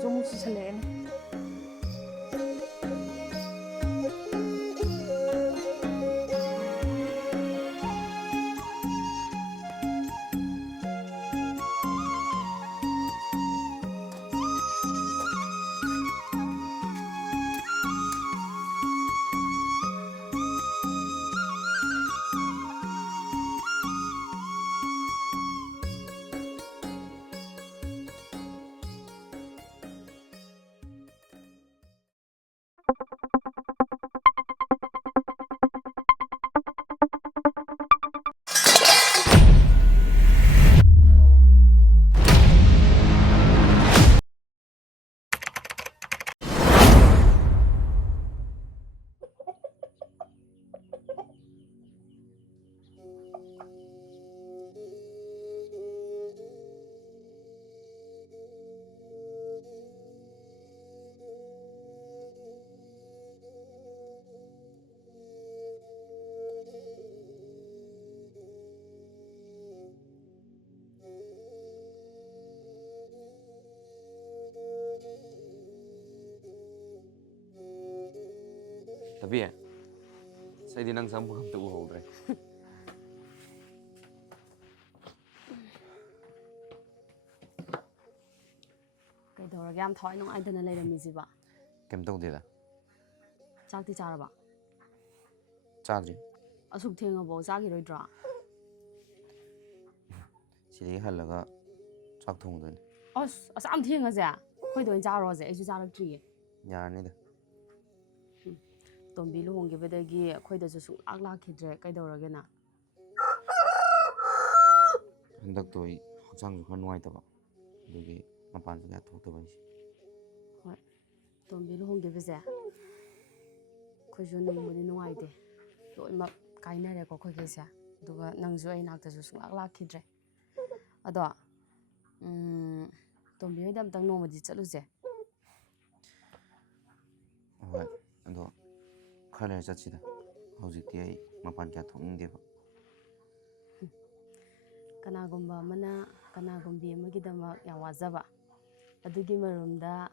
ꯅꯣꯡꯁꯨ ꯑꯃꯨꯛ ꯆꯨꯁꯜꯂꯛꯑꯦꯅꯦ Tapi ya, saya dinang sambung untuk uhol deh. ꯀꯩꯗꯧꯔꯒꯦ ꯌꯥꯝ ꯊꯋꯥꯏ ꯅꯨꯡꯉꯥꯏꯇꯅ ꯂꯩꯔꯝꯃꯤꯁꯤꯕ Kem tau dia dah. ꯆꯥꯛꯇꯤ ꯆꯥꯔꯕ Cadri. ꯑꯁꯨꯛ ꯊꯦꯡꯉꯕꯣ ꯆꯥꯈꯤꯔꯣꯏꯗ꯭ꯔꯣ Sini halaga cak thong deh. ꯑꯁ ꯌꯥꯝ ꯊꯦꯡꯉꯁꯦ ꯑꯩꯈꯣꯏꯗ ꯑꯣꯏꯅ ꯆꯥꯔꯣꯁꯦ ꯑꯩꯁꯨ ꯆꯥꯔꯛꯇ꯭ꯔꯤꯌꯦ Nyarni dah. ꯇꯣꯝꯕꯤ ꯂꯨꯍꯣꯡꯈꯤꯕꯗꯒꯤ ꯑꯩꯈꯣꯏꯗꯁꯨ ꯁꯨꯡꯂꯥꯛ ꯂꯥꯛꯈꯤꯗ꯭ꯔꯦ ꯀꯩꯗꯧꯔꯒꯦꯅ Hendak tu hakchang juga nuai taba. Dugi mapan juga thok taba ni. ꯍꯣꯏ ꯇꯣꯝꯕꯤ ꯂꯨꯍꯣꯡꯈꯤꯕꯁꯦ ꯑꯩꯈꯣꯏꯁꯨ ꯅꯨꯡꯕꯨꯗꯤ ꯅꯨꯡꯉꯥꯏꯇꯦ ꯂꯣꯏꯅꯃꯛ ꯀꯥꯏꯅꯔꯦꯀꯣ ꯑꯩꯈꯣꯏꯈꯩꯁꯦ ꯑꯗꯨꯒ ꯅꯪꯁꯨ ꯑꯩ ꯅꯥꯛꯇꯁꯨ ꯁꯨꯡꯂꯥꯛ ꯂꯥꯛꯈꯤꯗ꯭ꯔꯦ ꯑꯗꯣ ꯇꯣꯝꯕꯤ ꯍꯣꯏꯗ ꯑꯝꯇꯪ ꯅꯣꯡꯃꯗꯤ ꯆꯠꯂꯨꯁꯦ Hoi, ado khare chat dah. Hojikti ai mapan kya thong deh ba. ꯀꯅꯥꯒꯨꯝꯕ ꯑꯃꯅ ꯀꯅꯥꯒꯨꯝꯕꯤ ꯑꯃꯒꯤꯗꯃꯛ ꯌꯥꯝ ꯋꯥꯖꯕ ꯑꯗꯨꯒꯤ ꯃꯔꯨꯝꯗ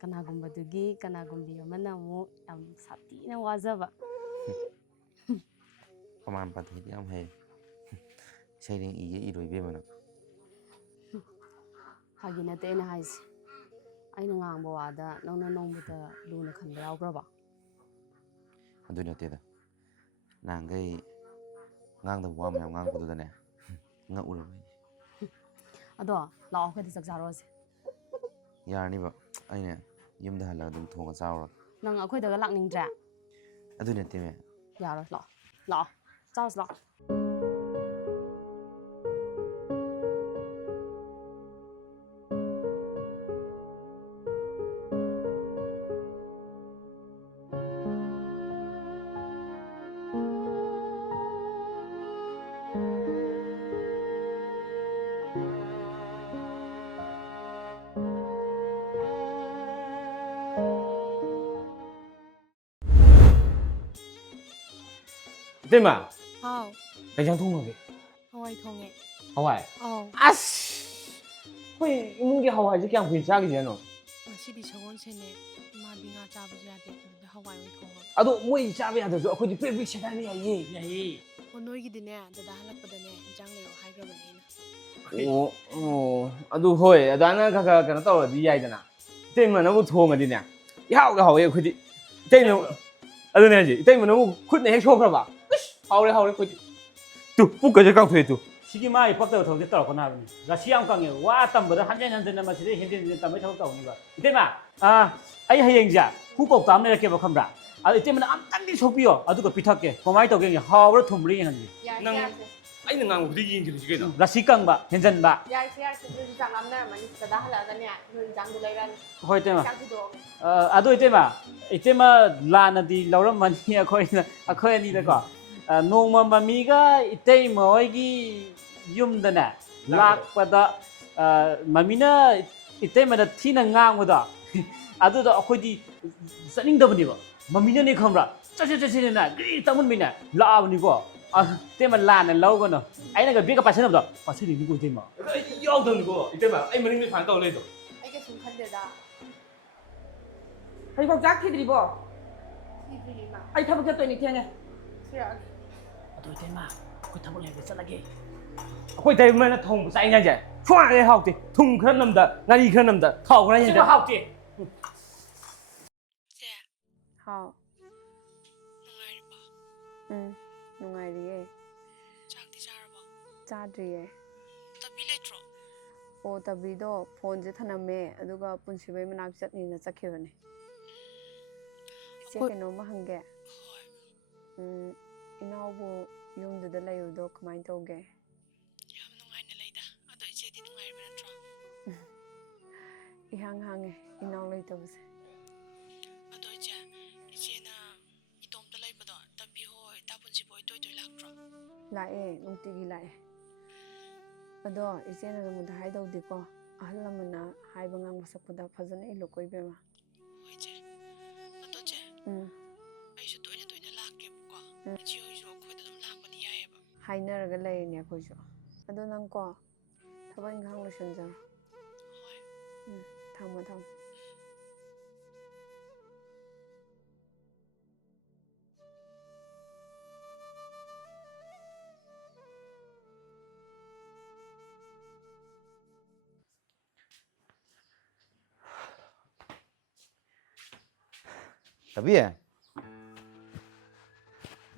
ꯀꯅꯥꯒꯨꯝꯕꯗꯨꯒꯤ ꯀꯅꯥꯒꯨꯝꯕꯤ ꯑꯃꯅ ꯑꯃꯨꯛ ꯌꯥꯝ ꯁꯥꯊꯤꯅ ꯋꯥꯖꯕ Paman pathe dia am hai. Sairing iye iroi be mana. ꯐꯥꯒꯤ ꯅꯠꯇꯦ ꯑꯩꯅ ꯍꯥꯏꯁꯦ ꯑꯩꯅ ꯉꯥꯡꯕ ꯋꯥꯗ ꯅꯪꯅ ꯅꯣꯡꯃꯇ ꯂꯨꯅ ꯈꯟꯕ ꯌꯥꯎꯈ꯭ꯔꯕ Adu nate dah. Nangai ngang da wa mayam ngang kudu da ne. Nga ura ba. ꯑꯗꯣ ꯂꯥꯛꯑꯣ ꯑꯩꯈꯣꯏꯗ ꯆꯥꯛ ꯆꯥꯔꯣꯁꯦ Yarni ba. Aine yumda halaga dum thonga chawra. ꯅꯪ ꯑꯩꯈꯣꯏꯗꯒ ꯂꯥꯛꯅꯤꯡꯗ꯭ꯔꯦ Adu nate me. ꯌꯥꯔꯣꯏ ꯂꯥꯛꯑꯣ ꯂꯥꯛꯑꯣ ꯆꯥꯔꯨꯁꯤ ꯂꯥꯛꯑꯣ 이때마 ꯍꯥꯎ ꯀꯩꯖꯥꯡ ꯊꯣꯡꯉꯒꯦ ꯍꯋꯥꯏ ꯊꯣꯡꯉꯦ ꯍꯋꯥꯏ ꯑꯥꯎ ꯑꯁ ꯑꯩꯈꯣꯏ ꯏꯃꯨꯡꯒꯤ ꯍꯋꯥꯏꯁꯦ ꯀꯌꯥꯝ ꯀꯨꯏꯅ ꯆꯥꯈꯤꯁꯦꯅꯣ ꯉꯁꯤꯗꯤ ꯁꯒꯣꯜꯁꯦꯟꯅꯦ ꯏꯃꯥꯗꯤ ꯉꯥ ꯆꯥꯕꯁꯨ ꯌꯥꯗꯦ ꯑꯗꯨꯗ ꯍꯋꯥꯏ ꯑꯣꯏꯅ ꯊꯣꯡꯉꯕ ꯑꯗꯣ ꯃꯣꯏ ꯆꯥꯕ ꯌꯥꯗ꯭ꯔꯁꯨ ꯑꯩꯈꯣꯏꯗꯤ ꯄ꯭ꯔꯦꯛ ꯄ꯭ꯔꯦꯛ ꯁꯦꯒꯥꯏꯕ ꯌꯥꯏꯌꯦ ꯌꯥꯏꯌꯦ ꯑꯣ ꯅꯣꯏꯒꯤꯗꯤꯅꯦ ꯗꯗꯥ ꯍꯜꯂꯛꯄꯗꯅꯦ ꯏꯟꯖꯥꯡ ꯂꯩꯔꯛꯑꯣ ꯍꯥꯏꯈ꯭ꯔꯕꯅꯦ ꯑꯩꯅ ꯑꯣ ꯑꯗꯨ ꯍꯣꯏ ꯑꯗꯨꯃꯥꯏꯅ ꯈꯔ ꯈꯔ ꯀꯩꯅꯣ ꯇꯧꯔꯗꯤ ꯌꯥꯏꯗꯅ ꯏꯇꯩꯃꯅꯕꯨ ꯊꯣꯡꯉꯗꯤꯅꯦ ꯏꯍꯥꯎꯒ ꯍꯥꯎꯋꯦ ꯑꯩꯈꯣꯏꯗꯤ ꯏꯇꯩꯃ ꯑꯗꯨꯅꯦ ꯍꯥꯏꯁꯦ ꯏꯇꯩꯃꯅꯕꯨ ꯈꯨꯠꯅ ꯍꯦꯛ ꯁꯣꯛꯈ꯭ꯔꯕ ꯍꯥꯎꯔꯦ ꯍꯥꯎꯔꯦ ꯑꯩꯈꯣꯏꯗꯤ ꯇꯨ ꯄꯨꯛꯀꯁꯦ ꯀꯥꯎꯊꯣꯛꯑꯦ ꯇꯨ 시기 마이 빡다고 저기 떨어고 나더니 라시 양강에 와 땀보다 한잔 마시래 현재 땀에 저거 떠오니까 이때마 아이 하영자 후꼭 다음에 이렇게 뭐 컴라 아 이때면 암딴디 소비요 아두가 비탁게 고마이 떡경이 하워로 톰리 하는지 ꯅꯪ ꯑꯩꯅ ꯉꯥꯡꯕꯗꯤ ꯌꯦꯡꯁꯤꯜꯂꯁꯤ ꯀꯩꯅꯣ 라시 깡바 괜찮바 ꯌꯥꯏꯁꯦ ꯌꯥꯏꯁꯦ ꯑꯗꯨꯁꯨ ꯆꯥꯛ ꯂꯥꯝꯅꯔꯝꯃꯅꯤ ꯗꯗꯥ ꯍꯜꯂꯛꯑꯒꯅꯦ ꯅꯣꯏ ꯏꯟꯖꯥꯡꯗꯣ ꯂꯩꯔꯅꯤ ꯍꯣꯏ 이때마 ꯆꯥꯛ ꯊꯤꯗꯣꯛꯑꯒꯦ 아도 이때마 라나디 lauramani ꯑꯩꯈꯣꯏ ꯑꯅꯤꯗꯀꯣ ꯅꯣꯡꯃ ꯃꯃꯤꯒ 이때마 ꯍꯣꯏꯒꯤ ꯌꯨꯝꯗꯅꯦ ꯂꯥꯛꯄꯗ ꯃꯃꯤꯅ 이때마다 ꯊꯤꯅ ꯉꯥꯡꯕꯗꯣ ꯑꯗꯨꯗꯣ ꯑꯩꯈꯣꯏꯗꯤ ꯆꯠꯅꯤꯡꯗꯕꯅꯦꯕ ꯃꯃꯤꯅꯅꯦ ꯈꯪꯕ꯭ꯔꯥ ꯆꯠꯁꯦꯅ ꯒ꯭ꯔꯤ ꯇꯛꯃꯟꯕꯩꯅꯦ ꯂꯥꯛꯑꯕꯅꯤꯀꯣ 이때마 ꯂꯥꯟꯅ ꯂꯧꯒꯅꯣ ꯑꯩꯅꯒ ꯕꯦꯒꯀ ꯄꯥꯏꯁꯟꯅꯕꯗꯣ ꯄꯥꯏꯁꯟꯅꯤꯀꯣ 이때마 ꯑꯩ ꯌꯥꯎꯗꯕꯅꯤꯀꯣ 이때마 ꯑꯩ ꯃꯅꯤꯡꯗ ꯁꯨꯃꯥꯏꯅ ꯇꯧ ꯂꯩꯗꯣ ꯑꯩ ꯀꯩꯁꯨꯝ ꯈꯟꯗꯦꯗ ꯍꯧꯖꯤꯛꯐꯥꯎ ꯆꯥꯛ ꯊꯤꯗ꯭ꯔꯤꯕꯣ ꯊꯤꯗ꯭ꯔꯤꯃ ꯑꯩ ꯊꯕꯛ ꯆꯠꯇꯣꯏꯅꯤ ꯊꯦꯡꯉꯦ ꯊꯤꯔꯛꯑꯒꯦ ꯑꯗꯨ ꯏꯇꯩꯃ ꯑꯩꯈꯣꯏ ꯊꯕꯛ ꯂꯩꯕ ꯆꯠꯂꯒꯦ ꯑꯩꯈꯣꯏ ꯇꯩꯃꯅ ꯊꯣꯡꯕ ꯆꯥꯛ ꯏꯟꯖꯥꯡꯁꯦ ꯁꯨꯡꯍꯥꯎ ꯍꯦꯛ ꯍꯥꯎꯇꯦ ꯊꯨꯝ ꯈꯔ ꯅꯝꯗ ꯉꯥꯔꯤ ꯈꯔ ꯅꯝꯗ ꯊꯥꯎ ꯈꯔ ꯁꯤꯕꯨ ꯍꯦꯟꯗ ꯍꯥꯎꯇꯦ ꯆꯦ ꯍꯥꯎ ꯅꯨꯡꯉꯥꯏꯔꯤꯕꯣ ꯅꯨꯡꯉꯥꯏꯔꯤꯌꯦ ꯆꯥꯛꯇꯤ ꯆꯥꯔꯕꯣ ꯆꯥꯗ꯭ꯔꯤꯌꯦ ꯇꯕꯤ ꯂꯩꯇ꯭ꯔꯣ ꯑꯣ ꯇꯕꯤꯗꯣ ꯐꯣꯟꯁꯦ ꯊꯅꯝꯃꯦ ꯑꯗꯨꯒ ꯄꯨꯟꯁꯤꯕꯩ ꯃꯅꯥꯛ ꯆꯠꯅꯤꯅ ꯆꯠꯈꯤꯕꯅꯦ ꯏꯆꯦ ꯑꯩꯈꯣꯏ ꯀꯩꯅꯣꯝꯃ ꯍꯪꯒꯦ ꯍꯣꯏ ꯏꯅꯥꯎꯕꯨ ꯌꯨꯝꯗꯨꯗ ꯂꯩꯕꯗꯣ ꯀꯃꯥꯏꯅ ꯇꯧꯒꯦ ꯌꯥꯝ ꯅꯨꯡꯉꯥꯏꯅ ꯂꯩꯗ ꯑꯗꯣ ꯏꯆꯦꯗꯤ ꯅꯨꯡꯉꯥꯏꯔꯤꯕ ꯅꯠꯇ꯭ꯔꯣ ꯏꯍꯥꯡ ꯍꯥꯡꯉꯦ ꯏꯅꯥꯎ ꯂꯩꯇꯕꯁꯦ ꯑꯗꯣ ꯏꯆꯦꯅ 이tomꯇ ꯂꯩꯕꯗꯣ ꯇꯝꯕꯤ ꯍꯣꯏ ꯇꯥꯄꯨꯟꯁꯤꯕ ꯍꯣꯏ ꯇꯣꯏ ꯇꯣꯏ ꯂꯥꯛꯇ꯭ꯔꯣ ꯂꯥꯛꯑꯦ ꯅꯨꯡꯇꯤꯒꯤ ꯂꯥꯛꯑꯦ ꯑꯗꯣ ꯏꯆꯦꯅ ꯅꯉꯣꯟꯗ ꯍꯥꯏꯗꯧꯗꯤꯀꯣ ꯑꯍꯜ ꯂꯃꯟꯅ ꯍꯥꯏꯕ ꯉꯥꯡꯕ ꯁꯛꯄꯗ ꯐꯖꯅ ꯏꯜꯂꯨꯀꯣ ꯏꯕꯦꯝꯃ ꯍꯣꯏ ꯆꯦ ꯑꯗꯣ ꯆꯦ ꯑꯩꯁꯨ ꯇꯣꯏꯅ ꯇꯣꯏꯅ ꯂꯥꯛꯀꯦꯕꯀꯣ ꯏꯆꯦ ꯍꯣꯏꯁꯨ ꯑꯩꯈꯣꯏꯗ ꯑꯗꯨꯝ ꯂꯥꯛꯄꯗꯤ ꯌꯥꯏꯑꯕ ꯍꯥꯏꯅꯔꯒ ꯂꯩꯔꯤꯅꯦ ꯑꯩꯈꯣꯏꯁꯨ ꯑꯗꯣ ꯅꯪꯀꯣ ꯊꯕꯛ ꯏꯪꯈꯥꯡ ꯂꯣꯏꯁꯤꯟꯖꯔꯣ ꯍꯣꯏ ꯊꯝꯃꯣ ꯊꯝꯃꯣ ꯇꯕꯤ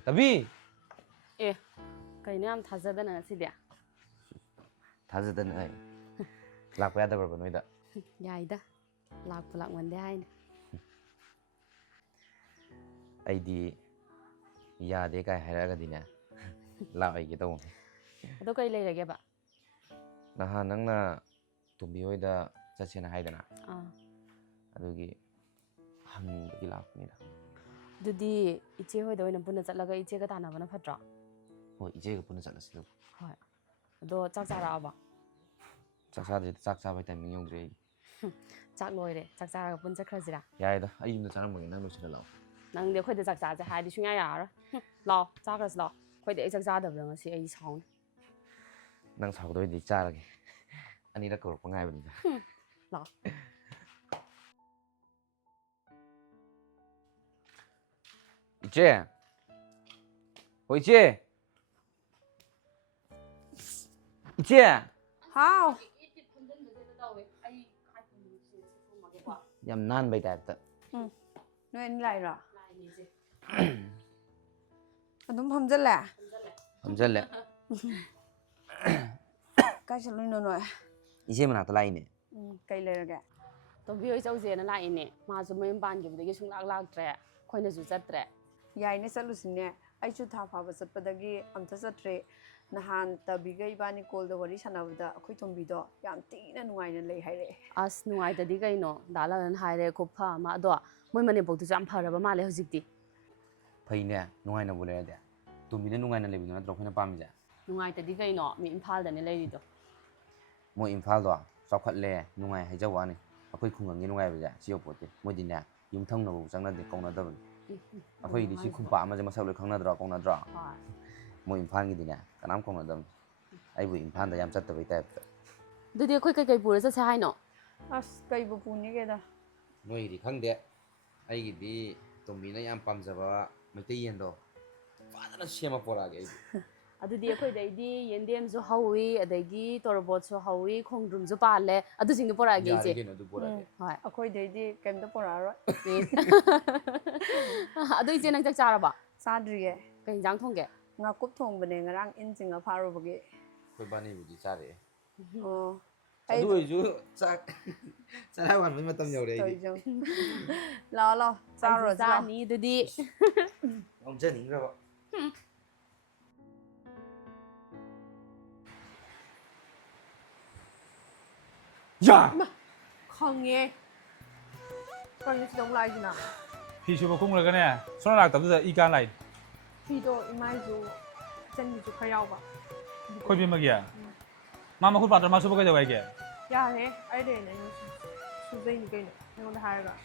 ꯇꯕꯤ ꯑꯦ ꯀꯩꯅꯣ ꯌꯥꯝ ꯊꯥꯖꯗꯅ ꯉꯁꯤꯗꯤ ꯊꯥꯖꯗꯅ ꯑꯩ ꯂꯥꯛꯄ ꯌꯥꯗꯕ꯭ꯔꯕ ꯅꯣꯏꯗ ꯌꯥꯏꯗ ꯂꯥꯛꯄ ꯂꯥꯛꯃꯟꯗꯦ ꯍꯥꯏꯅꯤ ꯑꯩꯗꯤ ꯌꯥꯗꯦ ꯀꯥꯏ ꯍꯥꯏꯔꯛꯑꯒꯗꯤꯅꯦ ꯂꯥꯛꯑꯣꯏꯒꯦ ꯇꯧꯕꯅꯦ ꯑꯗꯣ ꯀꯩ ꯂꯩꯔꯒꯦꯕ ꯅꯍꯥꯟ ꯅꯪꯅ ꯇꯣꯝꯕꯤ ꯍꯣꯏꯗ ꯆꯠꯁꯦꯅ ꯍꯥꯏꯗꯅ ꯑꯥ ꯑꯗꯨꯒꯤ ꯍꯪꯕꯒꯤ ꯂꯥꯛꯄꯅꯤꯗ ꯑꯗꯨꯗꯤ ꯏꯆꯦ ꯍꯣꯏꯗ ꯑꯣꯏꯅ ꯄꯨꯟꯅ ꯆꯠꯂꯒ ꯏꯆꯦꯒ ꯇꯥꯟꯅꯕꯅ ꯐꯠꯇ꯭ꯔꯣ ꯍꯣꯏ ꯏꯆꯦꯒ ꯄꯨꯟꯅ ꯆꯠꯂꯁꯤ ꯑꯗꯨ ꯍꯣꯏ ꯑꯗꯣ ꯆꯥꯛ ꯆꯥꯔꯛꯑꯕ ꯆꯥꯛ ꯆꯥꯗ꯭ꯔꯤꯗ ꯆꯥꯛ ꯆꯥꯕꯩ ꯇꯥꯏꯃꯤꯡ ꯌꯧꯗ꯭ꯔꯤ ꯑꯩ ꯆꯥꯛ ꯂꯣꯏꯔꯦ ꯆꯥꯛ ꯆꯥꯔꯒ ꯄꯨꯟꯅ ꯆꯠꯈ꯭ꯔꯁꯤꯔꯥ ꯌꯥꯏꯗ ꯑꯩ ꯌꯨꯝꯗ ꯆꯥꯔꯝꯕꯒꯦ ꯅꯪ ꯂꯣꯏꯁꯤꯜꯂ ꯂꯥꯛꯑꯣ ꯅꯪꯗꯤ ꯑꯩꯈꯣꯏꯗ ꯆꯥꯛ ꯆꯥꯁꯦ ꯍꯥꯏꯔꯗꯤ ꯁꯨꯡꯌꯥ ꯌꯥꯔꯔꯣꯏ ꯂꯥꯛꯑꯣ ꯆꯥꯈ꯭ꯔꯁꯤ ꯂꯥꯛꯑꯣ ꯑꯩꯈꯣꯏꯗꯤ ꯑꯩ ꯆꯥꯛ ꯆꯥꯗꯕꯗ ꯉꯁꯤ ꯑꯩ ꯁꯥꯎꯅꯤ ꯅꯪ ꯁꯥꯎꯗꯣꯏꯗꯤ ꯆꯥꯔꯒꯦ ꯑꯅꯤꯔꯛ ꯀꯧꯔꯛꯄ ꯉꯥꯏꯕꯅꯤꯗ ꯂꯥꯛꯑꯣ 이제 이제 이제 ꯍꯥꯎ ꯌꯥꯝ ꯅꯥꯟꯕꯩ ꯇꯥꯏꯞꯇ ꯅꯣꯏ ꯑꯅꯤ ꯂꯥꯛꯏꯔꯣ ꯑꯗꯨꯝ ꯐꯝꯖꯜꯂꯦ ꯐꯝꯖꯜꯂꯦ ꯀꯥꯏ ꯆꯠꯂꯨꯏꯅꯣ ꯅꯣꯏ 이제 ꯃꯅꯥꯛꯇ ꯂꯥꯛꯏꯅꯦ ꯀꯩ ꯂꯩꯔꯒꯦ ꯇꯣꯝꯕꯤ ꯍꯣꯏ ꯆꯧꯁꯦꯅ ꯂꯥꯛꯏꯅꯦ ꯃꯥꯁꯨ ꯃꯌꯨꯝ ꯄꯥꯟꯈꯤꯕꯗꯒꯤ ꯁꯨꯡꯂꯥꯛ ꯂꯥꯛꯇ꯭ꯔꯦ ꯑꯩꯈꯣꯏꯅꯁꯨ ꯆꯠꯇ꯭ꯔꯦ ꯌꯥꯏꯅꯦ ꯆꯠꯂꯨꯁꯤꯅꯦ ꯑꯩꯁꯨ ꯊꯥ ꯐꯥꯕ ꯆꯠꯄꯗꯒꯤ ꯑꯝꯇ ꯆꯠꯇ꯭ꯔꯦ ꯅꯍꯥꯟ ꯇꯕꯤꯒ ꯏꯕꯥꯅꯤ ꯀꯣꯜꯗ ꯋꯥꯔꯤ ꯁꯥꯟꯅꯕꯗ ꯑꯩꯈꯣꯏ ꯇꯣꯝꯕꯤꯗꯣ ꯌꯥꯝ ꯊꯤꯅ ꯅꯨꯡꯉꯥꯏꯅ ꯂꯩ ꯍꯥꯏꯔꯛꯑꯦ ꯑꯁ ꯅꯨꯡꯉꯥꯏꯇꯗꯤ ꯀꯩꯅꯣ ꯗꯥꯂꯥꯂꯟ ꯍꯥꯏꯔꯦ ꯈꯨꯐ ꯑꯃ ꯑꯗꯣ ꯃꯣꯏ ꯃꯅꯦꯝꯄꯣꯛꯇꯨꯁꯨ ꯌꯥꯝ ꯐꯔꯕ ꯃꯥꯜꯂꯦ ꯍꯧꯖꯤꯛꯇꯤ ꯐꯩꯅꯦ ꯅꯨꯡꯉꯥꯏꯅꯕꯨ ꯂꯩꯔꯗꯤ ꯇꯨꯝꯕꯤꯅ ꯅꯨꯡꯉꯥꯏꯅ ꯂꯩꯕꯗꯣ ꯅꯠꯇ꯭ꯔꯣ ꯑꯩꯈꯣꯏꯅ ꯄꯥꯝꯃꯤꯁꯦ ꯅꯨꯡꯉꯥꯏꯇꯗꯤ ꯀꯩꯅꯣ ꯃꯤ ꯏꯝꯐꯥꯜꯗꯅꯦ ꯂꯩꯔꯤꯗꯣ ꯃꯣꯏ ꯏꯝꯐꯥꯜꯗꯣ ꯆꯥꯎꯈꯠꯂꯦ ꯅꯨꯡꯉꯥꯏ ꯍꯥꯏꯖꯕ ꯋꯥꯅꯤ ꯑꯩꯈꯣꯏ ꯈꯨꯡꯒꯪꯒꯤ ꯅꯨꯡꯉꯥꯏꯕꯁꯦ ꯁꯤ ꯌꯧꯄꯣꯠꯇꯦ ꯃꯣꯏꯗꯤꯅꯦ ꯌꯨꯝꯊꯪꯅꯕꯕꯨ ꯆꯪꯅꯗꯦ ꯀꯧꯅꯗꯕꯅꯤ ꯑꯩꯈꯣꯏꯒꯤꯗꯤ ꯁꯤ ꯈꯨꯟꯄꯥꯛ ꯑꯃꯁꯦ ꯃꯁꯛ ꯂꯣꯏ ꯈꯪꯅꯗ꯭ꯔꯣ ꯀꯧꯅꯗ꯭ꯔꯣ ꯍꯣꯏ ꯃꯣꯏ ꯏꯝꯐꯥꯜꯒꯤꯗꯤꯅꯦ ꯀꯅꯥꯝ ꯀꯧꯅꯗꯕꯅꯤ ꯑꯩꯕꯨ ꯏꯝꯐꯥꯜꯗ ꯌꯥꯝ ꯆꯠꯇꯕꯩ ꯇꯥꯏꯞꯇ ꯑꯗꯨꯗꯤ ꯑꯩꯈꯣꯏ ꯀꯩꯀꯩ ꯄꯨꯔ ꯆꯠꯁꯦ ꯍꯥꯏꯅꯣ ꯑꯁ ꯀꯩꯕꯨ ꯄꯨꯅꯤꯒꯦꯗ ꯅꯣꯏꯒꯤꯗꯤ ꯈꯪꯗꯦ ꯑꯩꯒꯤꯗꯤ ꯇꯣꯝꯕꯤꯅ ꯌꯥꯝ ꯄꯥꯝꯖꯕ ꯃꯩꯇꯩ ꯌꯦꯟꯗꯣ ꯐꯖꯅ ꯁꯦꯝꯃ ꯄꯣꯔꯛꯑꯒꯦ ꯑꯩꯗꯤ ꯑꯗꯨꯗꯤ ꯑꯩꯈꯣꯏꯗꯩꯗꯤ ꯌꯦꯟꯗꯦꯝꯁꯨ ꯍꯧꯋꯤ ꯑꯗꯒꯤ ꯇꯣꯔꯕꯣꯠꯁꯨ ꯍꯧꯋꯤ ꯈꯣꯡꯗ꯭ꯔꯨꯝꯁꯨ ꯄꯥꯜꯂꯦ ꯑꯗꯨꯁꯤꯡꯗꯨ ꯄꯣꯔꯛꯑꯒꯦ ꯌꯥꯔꯦ ꯏꯆꯦ ꯀꯩꯅꯣ ꯑꯗꯨ ꯄꯣꯔꯛꯑꯒꯦ ꯍꯣꯏ ꯑꯩꯈꯣꯏꯗꯩꯗꯤ ꯀꯩꯝꯇ ꯄꯨꯔꯛꯑꯔꯣꯏ ꯑꯗꯨ ꯏꯆꯦ ꯅꯪ ꯆꯥꯛ ꯆꯥꯔꯕ ꯆꯥꯗ꯭ꯔꯤꯌꯦ ꯀꯩ ꯌꯦꯟꯖꯥꯡ ꯊꯣꯡꯒꯦ ꯉꯥꯀꯨꯞ ꯊꯣꯡꯕꯅꯦ ꯉꯔꯥꯡ ꯏꯟ ꯆꯤꯡꯉ ꯐꯥꯔꯨꯕꯒꯤ ꯑꯩꯈꯣꯏ ꯕꯥꯅꯤꯕꯨꯗꯤ ꯆꯥꯔꯛꯑꯦ ꯑꯣ ꯑꯗꯨ ꯑꯩ ꯑꯣꯏꯔꯁꯨ ꯆꯥꯛ ꯆꯔꯥ ꯋꯥꯟꯕꯩ ꯃꯇꯝ ꯌꯧꯔꯦ ꯑꯩꯗꯤ ꯇꯧꯔꯤꯖ ꯂꯥꯛꯑꯣ ꯂꯥꯛꯑꯣ ꯑꯩꯁꯨ ꯆꯥꯔꯨꯔꯁꯤ ꯂꯥꯛꯑꯣ ꯆꯥꯅꯤ ꯑꯗꯨꯗꯤ ꯉꯥꯎꯖꯅꯤꯡꯈ꯭ꯔꯕ ꯌꯥ ꯈꯪꯉꯦ ꯀꯔꯤꯅꯣ ꯁꯤꯗ ꯑꯃꯨꯛ ꯂꯥꯛꯏꯁꯤꯅ ꯐꯤ ꯁꯨꯕ ꯀꯨꯝꯈ꯭ꯔꯒꯅꯦ ꯁꯣꯝ ꯂꯥꯛꯇꯕꯗꯨꯗ ꯏ ꯀꯥꯟ ꯂꯥꯛꯏ ꯐꯤꯗꯣ ꯏꯃꯥꯏꯁꯨ ꯏꯆꯟꯒꯤꯁꯨ ꯈꯔ ꯌꯥꯎꯕ ꯑꯩꯈꯣꯏ ꯕꯦꯝꯃꯒꯤ ꯃꯥ ꯃꯈꯨꯠ ꯄꯥꯠꯇ꯭ꯔ ꯃꯥ ꯁꯨꯕ ꯀꯩꯗꯧ ꯍꯥꯏꯒꯦ ꯌꯥꯔꯦ ꯑꯩꯗꯩꯅ ꯑꯩꯅ ꯁꯨꯖꯩꯅꯤ ꯀꯩꯅꯣ ꯑꯩꯉꯣꯟꯗ ꯍꯥꯏꯔꯒ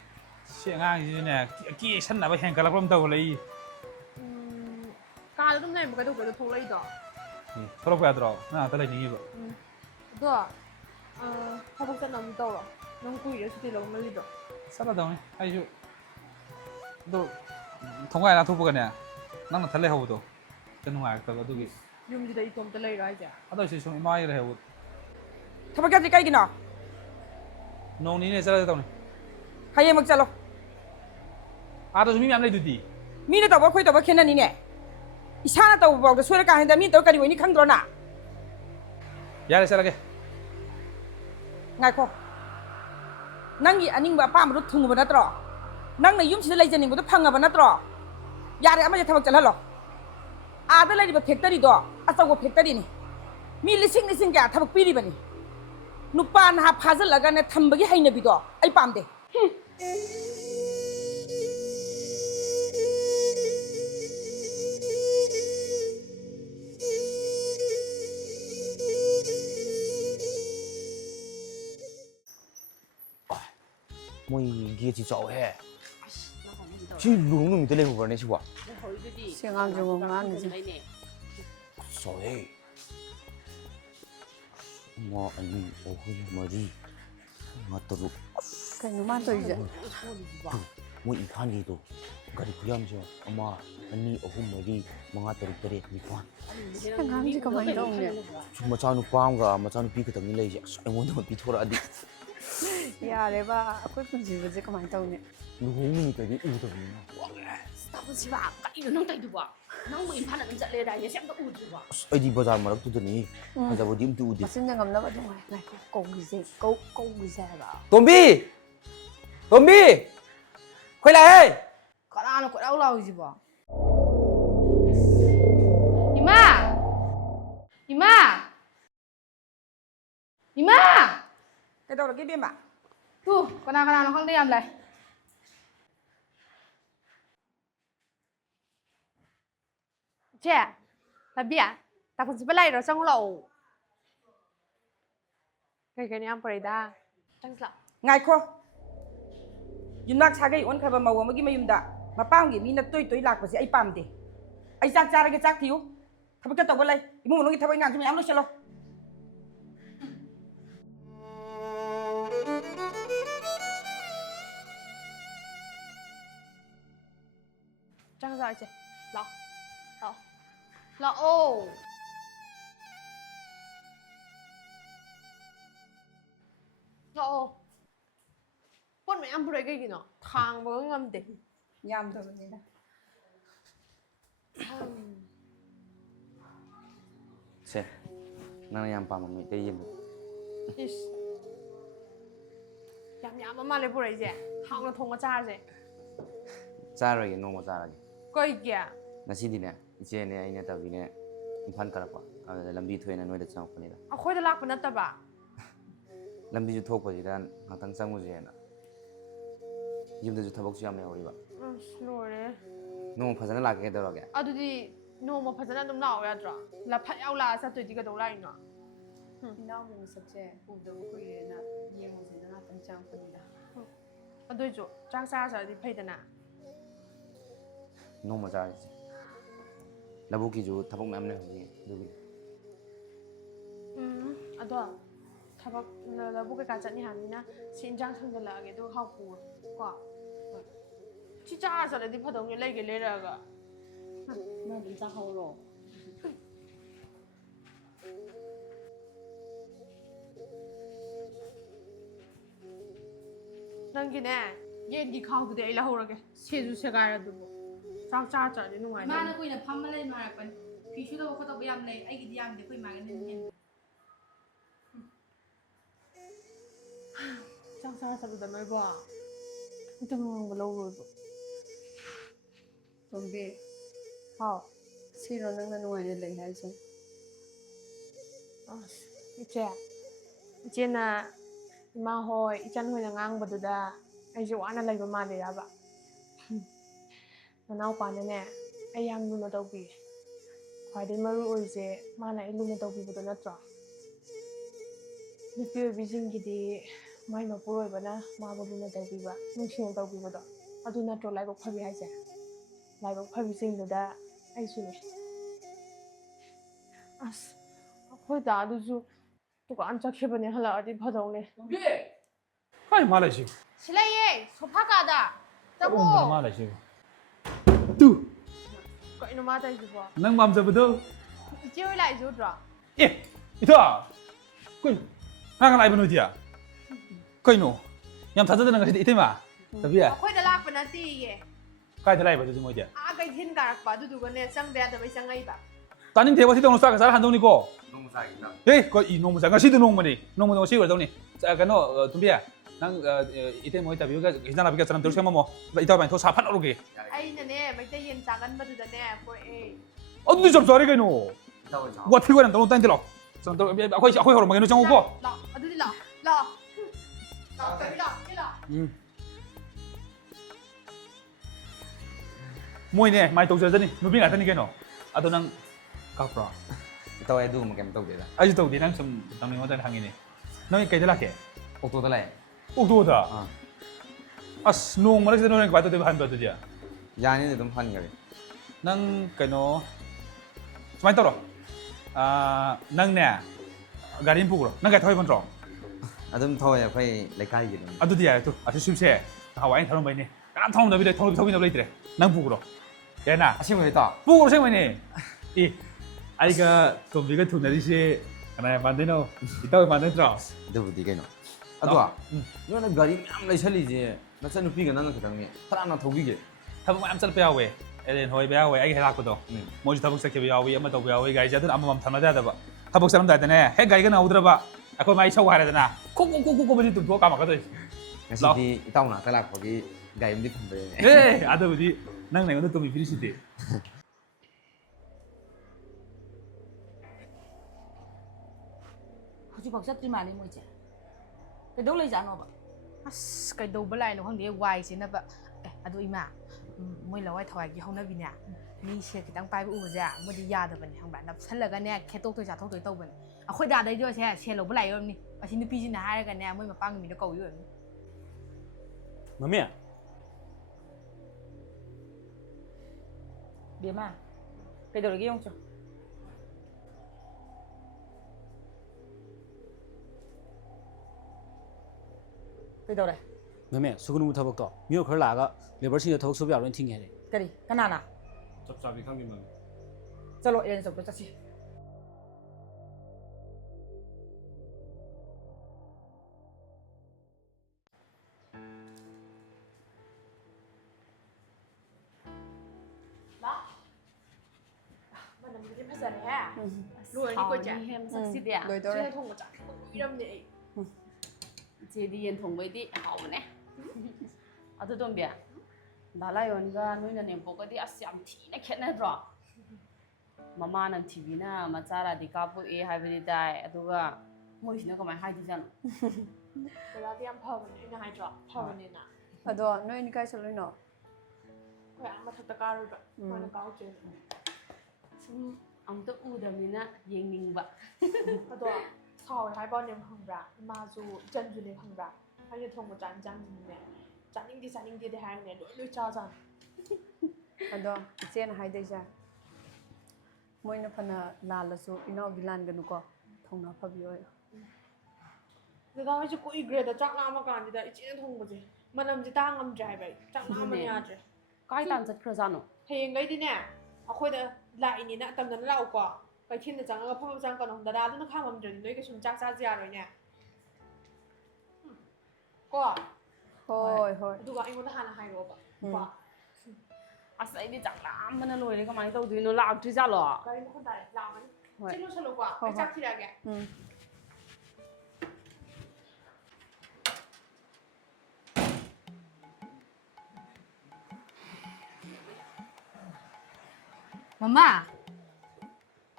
ꯁꯤ ꯑꯉꯥꯡꯁꯤꯁꯨꯅꯦ ꯀꯦꯁꯟꯅꯕ ꯍꯦꯟꯒꯠꯂꯛꯄ ꯑꯃ ꯇꯧꯈꯠꯂꯛꯏ ꯀꯥꯗ ꯑꯗꯨꯝ ꯂꯩꯔꯝꯕ ꯀꯩꯗꯧꯕꯗꯣ ꯊꯣꯛꯂꯛꯏꯗꯣ ꯊꯣꯛꯂꯛꯄ ꯌꯥꯗ꯭ꯔꯣ ꯅꯪ ꯉꯥꯛꯇ ꯂꯩꯅꯤꯡꯉꯤꯕ ꯑꯗꯣ ꯊꯕꯛ ꯆꯠꯅꯕ ꯇꯧꯔꯣ ꯅꯪ ꯀꯨꯏꯔꯦ ꯁꯨꯇꯤ ꯂꯧꯃꯜꯂꯤꯗꯣ ꯆꯠꯂꯗꯧꯅꯤ ꯑꯩꯁꯨ ꯑꯗꯣ ꯊꯣꯡꯒꯥꯏ ꯂꯥꯊꯣꯛꯄꯒꯅꯦ ꯅꯪꯅ ꯊꯜ ꯂꯩꯍꯧꯕꯗꯣ ꯅꯨꯡꯉꯥꯏꯔꯛꯇꯕ ꯑꯗꯨꯒꯤ ꯌꯨꯝꯁꯤꯗ ꯏꯇꯣꯝꯇ ꯂꯩꯔꯣ ꯍꯥꯏꯁꯦ ꯑꯗꯣ ꯁꯨꯝ ꯏꯃꯥꯒꯤ ꯂꯩꯍꯧꯕ ꯊꯕꯛ ꯆꯠꯇ꯭ꯔꯤ ꯀꯩꯒꯤꯅꯣ ꯅꯣꯡ ꯅꯤꯅꯤ ꯆꯠꯂꯒ ꯇꯧꯅꯤ ꯍꯌꯦꯡꯃꯛ ꯆꯠꯂꯣ ꯑꯥꯗꯁꯨ ꯃꯤ ꯃꯌꯥꯝ ꯂꯩꯗꯨꯗꯤ ꯃꯤꯅ ꯇꯧꯕ ꯑꯩꯈꯣꯏ ꯇꯧꯕ ꯈꯦꯠꯅꯅꯤꯅꯦ ꯏꯁꯥꯅ ꯇꯧꯕ ꯐꯥꯎꯗ ꯁꯣꯏꯔꯀꯥꯟꯗ ꯃꯤꯅ ꯇꯧꯔ ꯀꯔꯤ ꯑꯣꯏꯅꯤ ꯈꯪꯗ꯭ꯔꯣ ꯅ ꯌꯥꯔꯦ ꯆꯠꯂꯒꯦ ꯉꯥꯏꯈꯣ ꯅꯪꯒꯤ ꯑꯅꯤꯡꯕ ꯑꯄꯥꯝꯕꯗꯣ ꯊꯨꯡꯉꯕ ꯅꯠꯇ꯭ꯔꯣ ꯅꯪꯅ ꯌꯨꯝꯁꯤꯗ ꯂꯩꯖꯅꯤꯡꯕꯗꯣ ꯐꯪꯉꯕ ꯅꯠꯇ꯭ꯔꯣ ꯌꯥꯔꯦ ꯑꯃꯁꯦ ꯊꯕꯛ ꯆꯠꯍꯜꯂꯣ ꯑꯥꯗ ꯂꯩꯔꯤꯕ ꯐꯦꯛꯇꯔꯤꯗꯣ ꯑꯆꯧꯕ ꯐꯦꯛꯇꯔꯤꯅꯤ ꯃꯤ ꯂꯤꯁꯤꯡ ꯀꯌꯥ ꯊꯕꯛ ꯄꯤꯔꯤꯕꯅꯤ ꯅꯨꯄꯥ ꯅꯍꯥ ꯐꯥꯖꯤꯜꯂꯒꯅꯦ ꯊꯝꯕꯒꯤ ꯍꯩꯅꯕꯤꯗꯣ ꯑꯩ ꯄꯥꯝꯗꯦ ꯃꯣꯏ ꯒꯦꯠꯁꯤ ꯆꯥꯎꯍꯦ ꯁꯤ ꯂꯨꯍꯣꯡ ꯅꯨꯃꯤꯠꯇ ꯂꯩꯍꯧꯕ꯭ꯔꯅꯦ ꯁꯤꯕꯣ ꯁꯤ ꯑꯉꯥꯡꯁꯤꯕꯨ ꯉꯥꯡꯉꯤꯁꯦ ꯆꯥꯎꯍꯦ 1 2 3 4 5 ꯀꯩꯅꯣ ꯃꯥ ꯇꯧꯔꯤꯁꯦ ꯃꯣꯏ ꯏꯝꯐꯥꯜꯒꯤꯗꯣ ꯒꯥꯔꯤ ꯈꯨꯌꯥꯝꯁꯦ 1 2 3 4 5 6 7 8 9 ꯑꯉꯥꯡꯁꯦ ꯀꯃꯥꯏꯅ ꯇꯧꯅꯤ ꯁꯨꯝ ꯃꯆꯥꯅꯨꯄꯥ ꯑꯃꯒ ꯃꯆꯥꯅꯨꯄꯤ ꯈꯛꯇꯪꯅꯤ ꯂꯩꯔꯤꯁꯦ ꯑꯁ ꯑꯩꯉꯣꯟꯗ ꯄꯤꯊꯣꯔꯛꯑꯗꯤ ꯌꯥꯔꯦꯕ ꯑꯩꯈꯣꯏ ꯄꯨꯟꯁꯤꯕꯁꯦ ꯀꯃꯥꯏꯅ ꯇꯧꯅꯤ ꯂꯨꯍꯣꯡ ꯅꯨꯃꯤꯠꯇꯗꯤ ꯎꯗꯕꯅꯤꯅ ꯇꯥꯕꯁꯤꯕ ꯀꯔꯤꯅꯣ ꯅꯪ ꯇꯧꯏꯗꯨꯕꯣ ꯅꯪꯕꯨ ꯏꯝꯐꯥꯜ ꯑꯗꯨꯝ ꯆꯠꯂꯦꯗꯥꯏꯅꯦ ꯁꯤ ꯑꯝꯇ ꯎꯗ꯭ꯔꯤꯕꯣ ꯑꯁ ꯑꯩꯗꯤ ꯕꯖꯥꯔ ꯃꯔꯛꯇꯨꯗꯅꯤ ꯐꯖꯕꯗꯤ ꯑꯝꯇ ꯎꯗꯦ ꯃꯆꯤꯟꯗ ꯉꯝꯅꯕ ꯑꯗꯨꯝ ꯉꯥꯏꯈꯣ ꯀꯧꯒꯤꯁꯦ ꯍꯥꯏꯕ ꯇꯣꯝꯕꯤ ꯇꯣꯝꯕꯤ ꯑꯩꯈꯣꯏ ꯂꯥꯛꯑꯦ ꯀꯅꯥꯅꯣ ꯀꯣꯏꯂꯥꯎ ꯂꯥꯎꯔꯤꯁꯤꯕꯣ 이마! 이마! 이마! ꯀꯩꯗꯧꯔꯒꯦ ꯏꯕꯦꯝꯃ ꯇꯨ ꯀꯅꯥꯅꯣ ꯈꯪꯗꯦ ꯌꯥꯝ ꯂꯥꯛꯑꯦ ꯆꯦ ꯂꯝꯕꯤ ꯇꯥꯡꯈꯨꯜꯁꯤꯕ ꯂꯥꯛꯏꯔꯣ ꯆꯪꯉꯨ ꯂꯥꯛꯑꯣ ꯀꯩꯅꯣ ꯌꯥꯝ ꯄꯨꯔꯛꯏꯗ ꯆꯪꯁꯤ ꯂꯥꯛꯑꯣ ꯉꯥꯏꯈꯣ ꯌꯨꯝꯅꯥꯛ ꯁꯥꯒꯩ ꯑꯣꯟꯈ꯭ꯔꯕ ꯃꯧ ꯑꯃꯒꯤ ꯃꯌꯨꯝꯗ ꯃꯄꯥꯝꯒꯤ ꯃꯤꯅ ꯇꯣꯏ ꯂꯥꯛꯄꯁꯦ ꯑꯩ ꯄꯥꯝꯗꯦ ꯑꯩ ꯆꯥꯛ ꯆꯥꯔꯒꯦ ꯆꯥꯛ ꯊꯤꯌꯨ ꯊꯕꯛ ꯇꯧꯕ ꯂꯩ ꯏꯃꯨꯡ ꯃꯅꯨꯡꯒꯤ ꯊꯕꯛ ꯏꯟꯈꯥꯡꯁꯨ ꯃꯌꯥꯝ ꯂꯣꯏꯁꯤꯜꯂꯣ ꯆꯪꯖꯥ 이제 라오 라오 ꯄꯣꯠ ꯃꯌꯥꯝ ꯄꯨꯔꯛꯏ ꯀꯩꯒꯤꯅꯣ ꯊꯥꯡꯕꯒ ꯉꯝꯗꯦ ꯌꯥꯝꯗꯕꯅꯤꯗ ꯁꯦ ꯅꯪꯅ ꯌꯥꯝ ꯄꯥꯝꯕ ꯃꯩꯇꯩ ꯌꯦꯟꯗꯣ 이씨 ꯌꯥꯝꯕ ꯃꯥꯜꯂꯦ ꯄꯨꯔꯛꯏꯁꯦ ꯍꯥꯎꯅ ꯊꯣꯡꯉ ꯆꯥꯔꯁꯦ ꯆꯥꯔꯣꯏꯒꯦ ꯅꯣꯡꯃ ꯆꯥꯔꯒꯦ ꯀꯩꯒꯤ ꯉꯁꯤꯗꯤꯅꯦ ꯏꯆꯦꯅꯦ ꯑꯩꯅ ꯇꯧꯕꯤꯅꯦ ꯏꯝꯐꯥꯜ ꯀꯥꯔꯛꯄ ꯑꯗꯨꯗ ꯂꯝꯕꯤ ꯊꯣꯛꯑꯦꯅ ꯅꯣꯏꯗ ꯆꯪꯉꯛꯄꯅꯤꯗ ꯑꯩꯈꯣꯏꯗ ꯂꯥꯛꯄ ꯅꯠꯇꯕ ꯂꯝꯕꯤꯁꯨ ꯊꯣꯛꯄꯁꯤꯗ ꯉꯥꯛꯇꯪ ꯆꯪꯉꯨꯁꯦꯅ ꯌꯨꯝꯗꯁꯨ ꯊꯕꯛꯁꯨ ꯌꯥꯝ ꯌꯥꯎꯔꯤꯕ ꯑꯁ ꯂꯣꯏꯔꯦ ꯅꯣꯡꯃ ꯐꯖꯅ ꯂꯥꯛꯀꯦ ꯀꯩꯗꯧꯔꯒꯦ ꯑꯗꯨꯗꯤ ꯅꯣꯡꯃ ꯐꯖꯅ ꯑꯗꯨꯝ ꯂꯥꯛꯑꯣ ꯌꯥꯗ꯭ꯔꯣ ꯂꯐꯠ ꯌꯥꯎ ꯂꯥꯛꯑ ꯆꯠꯇꯣꯏꯗꯤ ꯀꯩꯗꯧ ꯂꯥꯛꯏꯅꯣ ꯏꯅꯥꯎꯒꯤ ꯃꯁꯛꯁꯦ ꯎꯗꯕ ꯀꯨꯏꯔꯦꯅ ꯌꯦꯡꯉꯨꯁꯦꯅ ꯉꯥꯛꯇꯪ ꯆꯪꯉꯛꯄꯅꯤꯗ ꯑꯗꯨꯏꯁꯨ ꯆꯥꯛ ꯆꯥꯔ ꯆꯠꯂꯗꯤ ꯐꯩꯗꯅ ꯅꯣꯡꯃ ꯆꯥꯔꯁꯦ ꯂꯧꯕꯨꯛꯀꯤꯁꯨ ꯊꯕꯛ ꯃꯌꯥꯝ ꯂꯩꯍꯧꯔꯤ ꯑꯗꯨꯒꯤ ꯑꯗꯣ ꯊꯕꯛ ꯂꯧꯕꯨꯛ ꯀꯩꯀꯥ ꯆꯠꯅꯤ ꯍꯥꯏꯕꯅꯤ나 ꯁꯤ ꯏꯟꯖꯥꯡ ꯁꯪꯖꯜꯂꯛꯑꯒꯦ ꯑꯗꯨꯒ ꯍꯥꯎ ꯄꯨꯔꯣ ꯀꯣ ꯍꯣꯏ ꯁꯤ ꯆꯥꯔ ꯆꯠꯂꯗꯤ ꯐꯗꯧꯅꯤ ꯂꯩꯔꯛꯑꯒ ꯅꯪ ꯑꯗꯨꯝ ꯆꯥꯍꯧꯔꯣ ꯅꯪꯒꯤꯅꯦ ꯌꯦꯟꯒꯤ ꯈꯥꯎꯗꯨꯗꯤ ꯑꯩ ꯂꯧꯍꯧꯔꯒꯦ ꯁꯦꯖꯨ ꯁꯦꯒꯥꯏꯔꯗꯨꯕꯨ ꯆꯥꯛ ꯆꯥꯔ ꯆꯠꯂꯗꯤ ꯅꯨꯡꯉꯥꯏꯅꯤ ꯃꯥꯅ ꯀꯨꯏꯅ ꯐꯝꯃ ꯂꯩ ꯃꯥꯔꯛꯄꯅꯤ ꯐꯤ ꯁꯨꯗꯧꯕ ꯈꯣꯠꯇꯧꯕ ꯌꯥꯝ ꯂꯩ ꯑꯩꯒꯤꯗꯤ ꯌꯥꯝꯗꯦ ꯑꯩꯈꯣꯏ ꯏꯃꯥꯒꯤꯅ ꯍꯦꯟꯕ ꯆꯥꯛ ꯆꯥꯔ ꯆꯠꯂꯨꯗ ꯅꯣꯏꯕꯣ ꯑꯝꯇ ꯉꯥꯡꯕ ꯂꯧꯔꯣꯏꯕ ꯇꯣꯝꯕꯤ ꯍꯥꯎ ꯁꯤꯔꯣ ꯅꯪꯅ ꯅꯨꯡꯉꯥꯏꯅ ꯂꯩ ꯍꯥꯏꯁꯦ ꯑꯁ ꯏꯆꯦꯅ ꯏꯃꯥ ꯍꯣꯏ ꯏꯆꯟ ꯍꯣꯏꯅ ꯉꯥꯡꯕꯗꯨꯗ ꯑꯩꯁꯦ ꯋꯥꯅ ꯂꯩꯕ ꯃꯥꯜꯂꯤꯔꯕ ꯅꯅꯥꯎꯄꯥꯅꯅꯦ ꯑꯩ ꯌꯥꯝ ꯂꯨꯅ ꯇꯧꯕꯤꯌꯦ ꯈ꯭ꯋꯥꯏꯗꯒꯤ ꯃꯔꯨ ꯑꯣꯏꯔꯤꯁꯦ ꯃꯥꯅ ꯑꯩ ꯂꯨꯅ ꯇꯧꯕꯤꯕꯗꯣ ꯅꯠꯇ꯭ꯔꯣ ꯅꯨꯄꯤ ꯑꯣꯏꯕꯤꯁꯤꯡꯒꯤꯗꯤ ꯃꯥꯏ ꯃꯄꯨꯔꯣꯏꯕꯅ ꯃꯥꯕꯨ ꯂꯨꯅ ꯇꯧꯕꯤꯕ ꯅꯨꯡꯁꯤꯅ ꯇꯧꯕꯤꯕꯗꯣ ꯑꯗꯨ ꯅꯠꯇ꯭ꯔꯣ ꯂꯥꯏꯕꯛ ꯐꯕꯤ ꯍꯥꯏꯁꯦ ꯂꯥꯏꯕꯛ ꯐꯕꯤꯁꯤꯡꯗꯨꯗ ꯑꯩꯁꯨꯅꯦ ꯑꯁ ꯑꯩꯈꯣꯏ ꯗꯥꯗꯨꯁꯨ ꯗꯨꯀꯥꯟ ꯆꯠꯈꯤꯕꯅꯦ ꯍꯜꯂꯛꯑꯗꯤ ꯐꯗꯧꯅꯦ ꯀꯥꯏ ꯃꯥ ꯂꯩꯁꯤ ꯁꯤ ꯂꯩꯌꯦ ꯁꯣꯐꯥ ꯀꯥꯗ ꯀꯔꯣꯝꯗꯅ ꯃꯥ ꯂꯩꯁꯤ ꯇꯨ ꯀꯩꯅꯣ ꯃꯥ ꯇꯧꯔꯤꯁꯤꯕꯣ ꯅꯪ ꯄꯥꯝꯖꯕꯗꯣ ꯏꯆꯦ ꯍꯣꯏ ꯂꯥꯛꯏꯁꯨ ꯎꯗ꯭ꯔꯣ ꯑꯦ ꯏꯊꯣ ꯀꯩꯅꯣ ꯀꯅꯥ ꯂꯥꯛꯏꯕꯅꯣ ꯏꯗꯤꯌꯥ ꯀꯩꯅꯣ ꯌꯥꯝ ꯊꯥꯖꯗꯅ ꯉꯁꯤꯗꯤ ꯏꯇꯩꯃ ꯇꯕꯤꯌꯦ ꯑꯩꯈꯣꯏꯗ ꯂꯥꯛꯄ ꯅꯠꯇꯦꯌꯦ ꯀꯥꯏꯗ ꯂꯥꯛꯏꯕ ꯑꯗꯨꯗꯤ ꯃꯣꯏꯗꯤ ꯀꯩꯊꯦꯜ ꯀꯥꯔꯛꯄ ꯑꯗꯨꯗꯨꯒꯅꯦ ꯆꯪꯗ ꯌꯥꯗꯕꯩ ꯆꯪꯉꯛꯏꯕ ꯇꯥꯅꯤꯡꯗꯦ ꯋꯥꯊꯤ ꯇꯧꯅꯨ ꯆꯥꯛ ꯆꯥꯔ ꯍꯟꯗꯧꯅꯤꯀꯣ ꯅꯣꯡꯃ ꯆꯥꯒꯤ ꯆꯥꯛ ꯀꯩ ꯅꯣꯡꯃ ꯆꯥꯛ ꯉꯁꯤ도 ꯅꯣꯡꯃꯅꯤ ꯅꯣꯡꯃ ꯉꯁꯤ ꯑꯣꯏꯔꯗꯧꯅꯤ ꯀꯩꯅꯣ ꯇꯨꯝꯕꯤꯌꯦ ꯅꯪ 이때 뭐 이따 비우가 기장 나비가 저런 들으셔 뭐 이따 많이 더 사판 오르게 ꯑꯩꯅꯅꯦ ꯃꯩꯇꯩ ꯌꯦꯟ ꯆꯥꯒꯟꯕꯗꯨꯗꯅꯦ ꯄꯣꯔꯛꯑꯦ 어디 좀 저리 그노 이따 오자 와 티고는 너무 딴데로 저런 또 아코이 호로 먹는 정우고 ꯂꯥꯛ ꯑꯗꯨꯗꯤ ꯂꯥꯛ ꯇꯕꯤ ꯂꯥꯛ 뭐이네 많이 도저더니 누비 같으니 그노 아도 난 까프라 이따 와야 누구 먹게 먹게다 아주 또 니랑 좀 당는 거다 항이네 너희 깨들 할게 옥도다 래 옥도다 아 아스 농 말해서 너는 과도 되면 한 거지야 야니네 좀 파는 거래 난 그노 많이 떨어 아 낭네 가린 부그러 난 가토이 번져 아좀 더워야 거의 레카이기는 아두디야 또 아주 쉽세 하와인 타는 거이네 안 타는 너비래 통비 너비래 난 부그러 얘나 아시고 있다 부그러 생각이네 이 아이가 좀비가 투나리시 하나 만드노 이따가 만들어 너부디 개노 아도아 너는 가리 맘 레설리지 나선 누피가 나는 그당니 하나 더비게 타복 맘 짤 빼야왜 에렌 호이 빼야왜 아이 해라고도 뭐지 타복 새끼 빼야왜 아마 더 빼야왜 가이자들 아마 맘 타나다 봐 타복 사람 다 되네 해 가이가 나오더라 봐 아까 많이 쳐고 하라 되나 코코코코코 뭐지 또 까먹거든 ngasi itāw na talak pagi gayam di kumbe 네, 아들이 난 내가 또 미리시대. ꯍꯧꯖꯤꯛꯐꯥꯎ ꯆꯠꯇ꯭ꯔꯤ ꯃꯥꯜꯂꯦ ꯃꯣꯏꯁꯦ ꯀꯩꯗꯧ ꯂꯩꯖꯥꯠꯅꯣꯕ ꯑꯁ ꯀꯩꯗꯧꯕ ꯂꯥꯛꯏꯅꯣ ꯈꯪꯗꯦ ꯋꯥꯏ ꯁꯤꯅꯕ ꯑꯗꯣ ꯏꯃꯥ ꯃꯣꯏ ꯂꯋꯥꯏ ꯊꯋꯥꯏꯒꯤ ꯍꯧꯅꯕꯤꯅꯦ ꯃꯤꯁꯦ ꯈꯤꯇꯪ ꯄꯥꯏꯕ ꯎꯕꯁꯦ ꯃꯣꯏꯗꯤ ꯌꯥꯗꯕꯅꯦ ꯈꯪꯕ꯭ꯔꯥ ꯅꯞꯁꯜꯂꯒꯅꯦ ꯈꯦꯠꯇꯣꯛꯇꯣꯏ ꯆꯥꯊꯣꯛꯇꯣꯏ ꯇꯧꯕꯅꯦ ꯑꯩꯈꯣꯏ ꯗꯥꯗꯩꯗꯣꯁꯦ ꯁꯦꯜ ꯂꯧꯕ ꯂꯥꯛꯏ ꯑꯣꯏꯔꯝꯅꯤ ꯑꯁꯤ ꯅꯨꯄꯤꯁꯤꯅ ꯍꯥꯏꯔꯒꯅꯦ ꯃꯣꯏ ꯃꯄꯥꯡꯒꯤ ꯃꯤꯗꯣ ꯀꯧꯏ ꯑꯣꯏꯔꯝꯅꯤ ꯃꯃꯤ ꯕꯦꯝꯃ ꯀꯩꯗꯧꯔꯒꯦ ꯌꯦꯡꯉꯨꯆꯣ ꯀꯩꯗꯧꯔꯦ ꯃꯃꯤ ꯁꯨꯒꯨꯅꯨ ꯊꯕꯛꯇꯣ ꯃꯤꯑꯣꯏ ꯈꯔ ꯂꯥꯛꯑꯒ ꯂꯦꯕꯔꯁꯤꯡꯗ ꯊꯕꯛ ꯁꯨꯕ ꯌꯥꯔꯣꯏꯅ ꯊꯤꯡꯉꯦ ꯍꯥꯏꯔꯦ ꯀꯔꯤ ꯀꯅꯥꯅ ꯆꯞ ꯆꯥꯕꯤ ꯈꯪꯗꯦ ꯃꯃꯤ ꯆꯠꯂꯣ ꯑꯦꯔꯦꯟꯖ ꯇꯧꯕ ꯆꯠꯁꯤ ꯃꯅꯝꯗꯨꯗꯤ ꯐꯖꯔꯦꯍꯦ ꯂꯣꯏꯔꯅꯤꯀꯣ ꯏꯆꯦ ꯃꯁꯛꯁꯤꯗꯤ ꯂꯣꯏꯗꯧꯔꯦ ꯆꯦ ꯊꯣꯡꯕ ꯆꯥꯛ ꯀꯨꯏꯔꯝꯅꯦ ꯑꯩ ꯏꯆꯦꯗꯤ ꯌꯦꯟ ꯊꯣꯡꯕꯩꯗꯤ ꯍꯥꯎꯕꯅꯦ ꯑꯗꯨ ꯇꯣꯝꯕꯤ ꯗꯥꯂꯥꯌꯣꯟꯒ ꯅꯣꯏꯅ ꯅꯦꯝꯄꯣꯛꯀꯗꯤ ꯑꯁ ꯌꯥꯝ ꯊꯤꯅ ꯈꯦꯠꯅꯗ꯭ꯔꯣ ꯃꯃꯥꯅ ꯊꯤꯕꯤꯅ ꯃꯆꯥ ꯔꯥꯙꯤꯀꯥ ꯄꯣꯛꯑꯦ ꯍꯥꯏꯕꯗꯤ ꯇꯥꯏ ꯑꯗꯨꯒ ꯃꯣꯏꯁꯤꯅ ꯀꯃꯥꯏꯅ ꯍꯥꯏꯗꯣꯏꯖꯥꯠꯅꯣ ꯗꯗꯥꯗꯤ ꯌꯥꯝ ꯐꯕꯅꯦ ꯑꯩꯅ ꯍꯥꯏꯗ꯭ꯔꯣ ꯐꯕꯅꯦꯅ ꯑꯗꯣ ꯅꯣꯏꯅꯤ ꯀꯥꯏ ꯆꯠꯂꯣꯏꯅꯣ ꯑꯩꯈꯣꯏ ꯑꯥ ꯃꯊꯛꯇ ꯀꯥꯔꯨꯕ ꯃꯣꯏꯅ ꯀꯥꯎꯆꯦꯅ ꯁꯨꯝ ꯑꯝꯇ ꯎꯗꯕꯅꯤꯅ ꯌꯦꯡꯅꯤꯡꯕ ꯑꯗꯣ ꯁꯥꯎꯋꯦ ꯍꯥꯏꯕꯅꯦ ꯈꯪꯕ꯭ꯔꯥ ꯏꯃꯥꯁꯨ ꯏꯆꯟꯁꯨꯅꯦ ꯈꯪꯕ꯭ꯔꯥ ꯑꯩꯅ ꯊꯣꯡꯕ ꯆꯥꯛ ꯏꯟꯖꯥꯡꯁꯤꯅꯦ ꯆꯥꯅꯤꯡꯗꯦꯗꯤ ꯍꯥꯏꯔꯒꯅꯦ ꯂꯣꯏ ꯆꯥꯖꯥꯅꯤ ꯑꯗꯣ ꯏꯆꯦꯅ ꯍꯥꯏꯗꯣꯏꯁꯦ ꯃꯣꯏꯅ ꯐꯅ ꯂꯥꯜꯂꯁꯨ ꯏꯅꯥꯎꯗꯤ ꯂꯥꯟꯒꯅꯨꯀꯣ ꯊꯧꯅꯥ ꯐꯕꯤ ꯑꯣꯏꯌꯣ ꯗꯗꯥ ꯍꯣꯏꯁꯨ ꯀꯨꯏꯈ꯭ꯔꯦꯗ ꯆꯥꯛ ꯂꯥꯝꯃ ꯀꯥꯟꯁꯤꯗ ꯏꯆꯦꯅ ꯊꯣꯡꯕꯁꯦ ꯃꯅꯝꯁꯦ ꯇꯥ ꯉꯝꯗ꯭ꯔꯦ ꯍꯥꯏꯕ ꯑꯩ ꯆꯥꯛ ꯂꯥꯝꯕꯅ ꯌꯥꯗ꯭ꯔꯦ ꯀꯥꯏ ꯇꯥꯟ ꯆꯠꯈ꯭ꯔꯖꯥꯠꯅꯣ ꯍꯌꯦꯡꯒꯩꯗꯤꯅꯦ ꯑꯩꯈꯣꯏꯗ ꯂꯥꯛꯏꯅꯤꯅ ꯇꯝꯗꯅ ꯂꯥꯛꯎꯀꯣ ꯀꯩꯊꯦꯜꯗ ꯆꯪꯉꯒ ꯐꯕ ꯆꯪꯉꯛꯀꯅꯣ ꯗꯗꯥꯗꯨꯅ ꯈꯥꯝꯃꯝꯗ꯭ꯔꯗꯤ ꯅꯣꯏ ꯀꯩꯁꯨꯝ ꯆꯥꯛ ꯆꯥꯖ ꯌꯥꯔꯣꯏꯅꯦ ꯀꯣ ꯍꯣꯏ ꯍꯣꯏ ꯑꯗꯨꯒ ꯑꯩꯉꯣꯟꯗ ꯍꯥꯟꯅ ꯍꯥꯏꯔꯛꯑꯣꯕ ꯀꯣ ꯑꯁ ꯑꯩꯗꯤ ꯆꯥꯛ ꯂꯥꯝꯕꯅ ꯂꯣꯏꯔꯦ ꯀꯃꯥꯏꯅ ꯇꯧꯗꯣꯏꯅꯣ ꯂꯥꯛꯇ꯭ꯔꯤꯖꯥꯠꯂꯣ ꯒꯥꯔꯤ ꯃꯈꯣꯟ ꯇꯥꯔꯦ ꯂꯥꯛꯑꯝꯃꯅꯤ ꯍꯣꯏ ꯆꯦ ꯂꯣꯏꯁꯜꯂꯨꯀꯣ ꯑꯩ ꯆꯥꯛ ꯊꯤꯔꯛꯑꯒꯦ ꯃꯃꯥ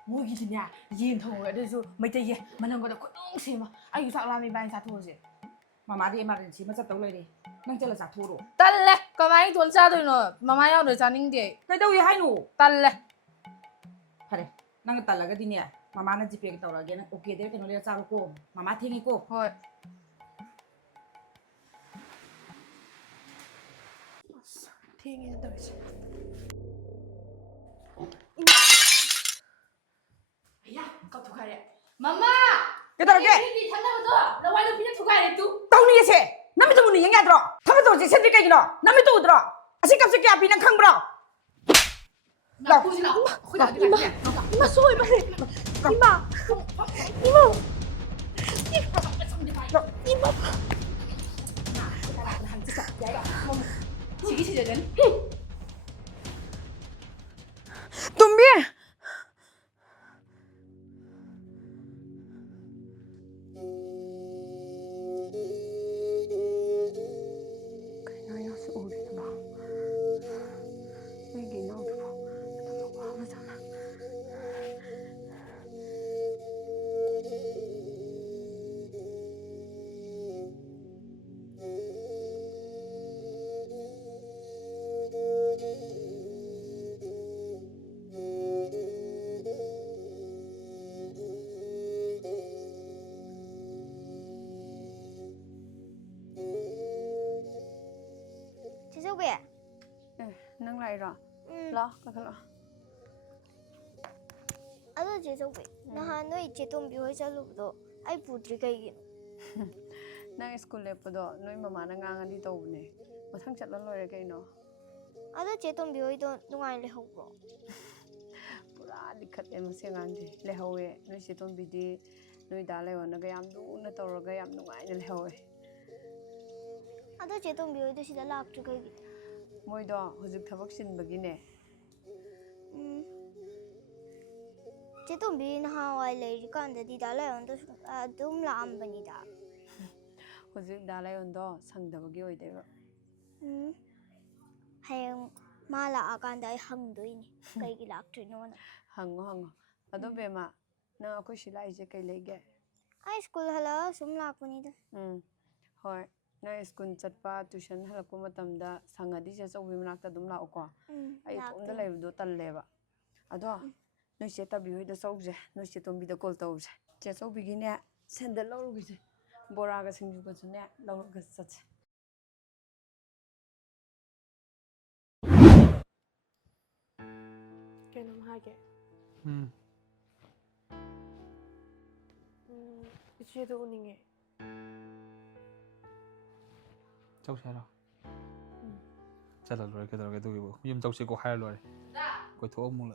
ꯃꯣꯏꯒꯤꯗꯤꯅꯦ ꯌꯦꯟ ꯊꯣꯡꯉꯒ ꯑꯗꯨꯁꯨ ꯃꯩꯇꯩ ꯌꯦꯟ ꯃꯅꯝꯒꯗꯣ ꯈꯨꯠꯅꯨꯡ ꯁꯦꯝꯕ ꯑꯩꯁꯨ ꯆꯥꯛ ꯂꯥꯝꯃꯤ ꯏꯕꯥꯅꯤ ꯆꯥꯊꯣꯛꯑꯁꯦ ꯃꯃꯥꯗꯤ ꯑꯦꯃꯥꯔꯖꯦꯟꯁꯤ ꯑꯃ ꯆꯠꯇꯧ ꯂꯩꯔꯦ ꯅꯪ ꯆꯠꯂ ꯆꯥꯊꯣꯛꯎꯔꯣ ꯇꯜꯂꯦ ꯀꯃꯥꯏꯅ ꯏꯊꯣꯟ ꯆꯥꯗꯣꯏꯅꯣ ꯃꯃꯥ ꯌꯥꯎꯗ꯭ꯔꯦ ꯆꯥꯅꯤꯡꯗꯦ ꯀꯩꯗꯧꯏ ꯍꯥꯏꯅꯣ ꯇꯜꯂꯦ ꯐꯔꯦ ꯅꯪꯅ ꯇꯜꯂꯒꯗꯤꯅꯦ ꯃꯃꯥꯅ ꯖꯤꯄꯦ ꯇꯧꯔꯛꯑꯒꯦ ꯅꯪ ꯑꯣꯀꯦꯗ ꯀꯩꯅꯣ ꯂꯩꯔ ꯆꯥꯔꯣꯀꯣ ꯃꯃꯥ ꯊꯦꯡꯉꯤꯀꯣ ꯍꯣꯏ ꯊꯦꯡꯉꯦꯅ ꯇꯧꯔꯤꯁꯦ ꯑꯌꯥ ꯀꯥꯎꯊꯣꯛꯈ꯭ꯔꯦ ꯃꯃꯥ ꯀꯩꯗꯧꯔꯒꯦ hindi ꯊꯟꯅꯕꯗꯣ ꯂꯋꯥꯏ ꯅꯨꯄꯤꯅ ꯊꯨꯒꯥꯏꯔꯦ ꯇꯨ ꯇꯧꯅꯤꯌꯦꯁꯦ ꯅꯃꯤꯠꯇꯨ ꯃꯨꯟꯅ ꯌꯦꯡ ꯌꯥꯗ꯭ꯔꯣ ꯊꯕꯛ ꯇꯧꯔꯁꯦ ꯁꯦꯝꯗ꯭ꯔꯤ ꯀꯩꯒꯤꯅꯣ ꯅꯃꯤꯠꯇꯨ ꯎꯗ꯭ꯔꯣ ꯑꯁꯤ ꯀꯞꯁꯦ ꯀꯌꯥ ꯄꯤ ꯅꯪ ꯈꯪꯕ꯭ꯔꯣ ꯂꯥꯎ ꯄꯨꯁꯤ ꯂꯥꯛꯑꯣ ꯑꯩꯈꯣꯏ ꯂꯥꯛꯑꯗꯤ ꯂꯥꯛꯑꯦ 이마 소이 빨리. 이마. 이마. 지기 시절은 ꯇꯣꯝꯕꯤ ꯀꯩꯅꯣ ꯌꯥꯝꯁꯨ ꯎꯔꯤꯗꯨꯕꯣ ꯑꯩꯒꯤ ꯏꯅꯥꯎꯗꯨꯕꯣ ꯑꯗꯨꯝ ꯋꯥꯕꯖꯥꯠꯅ 지석이. ꯅꯪ ꯂꯥꯛꯏꯔꯣ ꯂꯥꯛꯑꯣ ꯀꯥꯈꯠꯂꯛꯑꯣ ꯑꯗꯣ 지석이. ꯅꯍꯥꯟ ꯅꯣꯏ ꯏꯆꯦ ꯇꯣꯝꯕꯤ ꯍꯣꯏ ꯆꯠꯂꯨꯕꯗꯣ ꯑꯩ ꯄꯨꯗ꯭ꯔꯤ ꯀꯩꯒꯤꯅꯣ? ꯅꯪ ꯁ꯭ꯀꯨꯜ ꯂꯦꯞꯄꯗꯣ ꯅꯣꯏ ꯃꯃꯥꯅ ꯉꯥꯡꯉꯗꯤ ꯇꯧꯕꯅꯦ ꯃꯊꯪ ꯆꯠꯂ ꯂꯣꯏꯔꯦ ꯀꯩꯅꯣ ꯑꯗꯣ ꯆꯦ ꯇꯣꯝꯕꯤ ꯍꯣꯏꯗꯣ ꯅꯨꯡꯉꯥꯏ ꯂꯩꯍꯧꯕ꯭ꯔꯣ? ꯄꯨꯔꯥ ꯂꯤꯈꯠꯂꯦ ꯃꯁꯤ ꯑꯉꯥꯡꯗꯤ ꯂꯩꯍꯧꯋꯦ ꯅꯣꯏ ꯆꯦ ꯇꯣꯝꯕꯤꯗꯤ ꯅꯣꯏ ꯗꯥ ꯂꯩꯌꯣꯅꯒ ꯌꯥꯝ ꯂꯨꯅ ꯇꯧꯔꯒ ꯌꯥꯝ ꯅꯨꯡꯉꯥꯏꯅ ꯂꯩꯍꯧꯋꯦ ꯑꯗꯣ ꯆꯦ ꯇꯣꯝꯕꯤ ꯍꯣꯏꯗꯣ ꯁꯤꯗ ꯂꯥꯛꯇ꯭ꯔꯤ ꯀꯩꯒꯤꯅꯣ? ꯃꯣꯏꯗꯣ ꯍꯧꯖꯤꯛ ꯊꯕꯛ ꯆꯤꯟꯕꯒꯤꯅꯦ ꯆꯦ ꯇꯣꯝꯕꯤ ꯅꯍꯥꯟꯋꯥꯏ ꯂꯩꯔꯤꯀꯥꯟꯗꯗꯤ ꯗꯥ ꯂꯥꯏꯌꯣꯟꯗꯣ ꯑꯗꯨꯝ ꯂꯥꯛꯑꯝꯕꯅꯤꯗ. ꯍꯧꯖꯤꯛ ꯗꯥ ꯂꯥꯏꯌꯣꯟꯗꯣ ꯁꯪꯗꯕꯒꯤ ꯑꯣꯏꯗꯣꯏꯕ ꯍꯌꯦꯡ ꯃꯥ ꯂꯥꯛꯑꯀꯥꯟꯗ ꯑꯩ ꯍꯪꯗꯣꯏꯅꯤ ꯀꯩꯒꯤ ꯂꯥꯛꯇ꯭ꯔꯤꯅꯣꯅ. ꯍꯪꯉꯣ ꯍꯪꯉꯣ ꯑꯗꯣ ꯕꯦꯝꯃ ꯅꯪ ꯑꯩꯈꯣꯏ ꯁꯤ ꯂꯥꯛꯏꯁꯦ ꯀꯩ ꯂꯩꯒꯦ? ꯑꯩ ꯁ꯭ꯀꯨꯜ ꯍꯜꯂꯛꯑ ꯁꯨꯝ ꯂꯥꯛꯄꯅꯤꯗ. ꯍꯣꯏ ꯅꯪ ꯁ꯭ꯀꯨꯜ ꯆꯠꯄ ꯇ꯭ꯌꯨꯁꯟ ꯍꯜꯂꯛꯄ ꯃꯇꯝꯗ ꯁꯪꯉꯗꯤ ꯆꯦ ꯆꯧꯕꯤ ꯃꯅꯥꯛꯇ ꯑꯗꯨꯝ ꯂꯥꯛꯑꯣꯀꯣ ꯑꯩ ꯏꯇꯣꯝꯗ ꯂꯩꯕꯗꯣ ꯇꯜꯂꯦꯕ ꯑꯗꯣ ꯅꯣꯏ ꯆꯦ ꯇꯕꯤ ꯍꯣꯏꯗ ꯆꯧꯁꯦ ꯅꯣꯏ ꯆꯦ ꯇꯣꯝꯕꯤꯗ ꯀꯣꯜ ꯇꯧꯁꯦ ꯆꯦ ꯆꯧꯕꯤꯒꯤꯅꯦ ꯁꯦꯟꯗꯜ ꯂꯧꯔꯨꯒꯤꯁꯦ ꯕꯣꯔꯥꯒ ꯁꯤꯡꯖꯨꯒꯁꯨꯅꯦ ꯂꯧꯔꯒ ꯆꯠꯁꯦ ꯀꯩꯅꯣꯝ ꯍꯥꯏꯒꯦ. 이치에도 우닝해. ꯆꯧꯁꯦ ꯍꯥꯏꯔꯣ ꯆꯠꯂ ꯂꯣꯏꯔꯦ ꯀꯩꯗꯧꯔꯒꯦ ꯑꯗꯨꯒꯤꯕꯨ ꯌꯨꯝ ꯆꯧꯁꯤꯀꯣ ꯍꯥꯏꯔ ꯂꯣꯏꯔꯦ ꯀꯣꯏꯊꯣꯛꯑ ꯑꯃꯨꯛ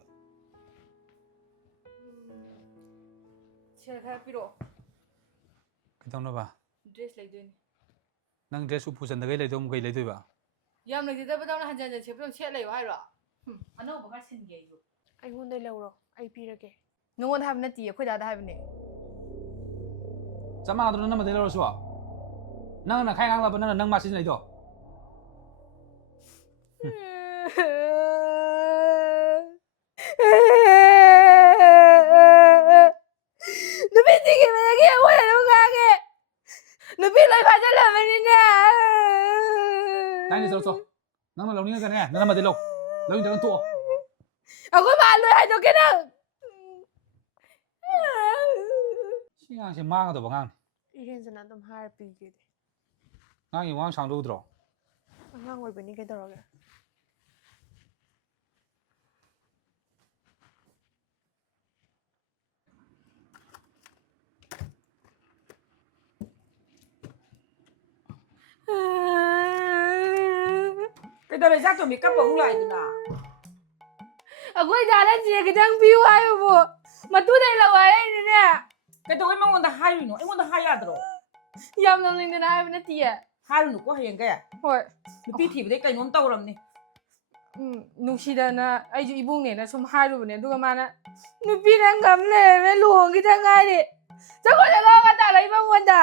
ꯁꯦꯜ ꯈꯔ ꯄꯤꯔꯛꯑꯣ. ꯀꯩꯗꯧꯅꯕ ꯗ꯭ꯔꯦꯁ ꯂꯩꯗꯣꯏꯅꯤ. ꯅꯪ ꯗ꯭ꯔꯦꯁ ꯎꯄꯨ ꯆꯟꯗꯒꯩ ꯂꯩꯗꯧ ꯀꯩ ꯂꯩꯗꯣꯏꯕ? ꯌꯥꯝ ꯂꯩꯖꯗꯕꯗꯧꯅ ꯍꯟꯖꯟ ꯍꯟꯖꯟ ꯁꯦꯠꯄꯗꯧ ꯁꯦꯠ ꯂꯩꯌꯣ ꯍꯥꯏꯔꯣ? ꯑꯅꯧꯕ ꯈꯔ ꯁꯤꯟꯒꯦ ꯑꯩꯁꯨ. ꯑꯩꯉꯣꯟꯗꯩ ꯂꯧꯔꯣ. ꯑꯩ ꯄꯤꯔꯒꯦ. ꯅꯉꯣꯟꯗ ꯍꯥꯏꯕ ꯅꯠꯇꯤꯌꯦ ꯑꯩꯈꯣꯏ ꯗꯥꯗ ꯍꯥꯏꯕꯅꯦ. ꯆꯞ ꯃꯥꯟꯅꯗ꯭ꯔꯣ ꯅꯪꯃꯗꯩ ꯂꯧꯔꯁꯨ? ꯅꯪꯅ ꯈꯥꯏ ꯉꯥꯡꯂꯛꯄ ꯅꯪ ꯃꯥ ꯁꯤꯖꯤꯟꯅꯩꯗꯣ? 누비 튀기면 왜 누가게? 누비 날 가져라면이냐? ꯅꯪꯅ ꯆꯠꯂꯣ ꯅꯪꯅ ꯂꯧꯅꯤꯡꯉꯒꯅꯦ ꯅꯪꯃꯗꯩ ꯂꯧ ꯂꯧꯅꯤꯡꯗ꯭ꯔꯒꯅ ꯇꯣꯛꯑꯣ. ꯑꯩꯈꯣꯏ ꯃꯥ ꯂꯣꯏ ꯍꯥꯏꯗꯣꯛꯀꯦ ꯅꯪ. ꯁꯤ ꯑꯉꯥꯡꯁꯦ ꯃꯥꯡꯒꯗꯧꯕ ꯑꯉꯥꯡꯅꯤ. 이렌즈는 ꯑꯗꯨꯝ ꯍꯥꯏꯔ ꯄꯤꯒꯦ. ꯑꯉꯥꯡꯒꯤ ꯋꯥꯉꯥꯡ ꯁꯥꯡꯗꯣ ꯎꯗ꯭ꯔꯣ? ꯑꯉꯥꯡ ꯑꯣꯏꯕꯅꯤ ꯀꯩꯗꯧꯔꯒꯦ? ꯀꯩꯗꯧꯔꯦ ꯆꯥꯛꯇꯣꯝꯕꯤ ꯀꯞꯄ ꯑꯃꯨꯛ ꯂꯥꯛꯏꯗꯨꯅ ꯑꯩꯈꯣꯏ ꯗꯥꯗ ꯆꯦ ꯈꯤꯇꯪ ꯄꯤꯌꯨ ꯍꯥꯏꯕꯕꯨ ꯃꯇꯨꯗꯩ ꯂꯧ ꯍꯥꯏꯔꯛꯏꯅꯤꯅꯦ. ꯀꯩꯗꯧꯕꯩ ꯃꯉꯣꯟꯗ ꯍꯥꯏꯔꯤꯅꯣ ꯑꯩꯉꯣꯟꯗ ꯍꯥꯏ ꯌꯥꯗ꯭ꯔꯣ? ꯌꯥꯝ ꯅꯣꯡꯅꯤꯡꯗꯅ ꯍꯥꯏꯕ ꯅꯠꯇꯤꯌꯦ. ꯍꯥꯏꯔꯨꯅꯨꯀꯣ ꯍꯌꯦꯡꯒꯩ. ꯍꯣꯏ. ꯅꯨꯄꯤ ꯊꯤꯕꯗꯩ ꯀꯩꯅꯣꯝ ꯇꯧꯔꯝꯅꯤ. ꯅꯨꯡꯁꯤꯗꯅ ꯑꯩꯁꯨ ꯏꯕꯨꯡꯅꯦꯅ ꯁꯨꯝ ꯍꯥꯏꯔꯨꯕꯅꯦ ꯑꯗꯨꯒ ꯃꯥꯅ ꯅꯨꯄꯤꯅ ꯉꯝ ꯂꯩꯔꯝꯃꯦ ꯂꯨꯍꯣꯡꯈꯤꯗ ꯉꯥꯏꯔꯤ. ꯆꯪꯉꯣꯗ ꯂꯧꯔꯒ ꯇꯥꯜꯂꯛꯏ ꯃꯉꯣꯟꯗ.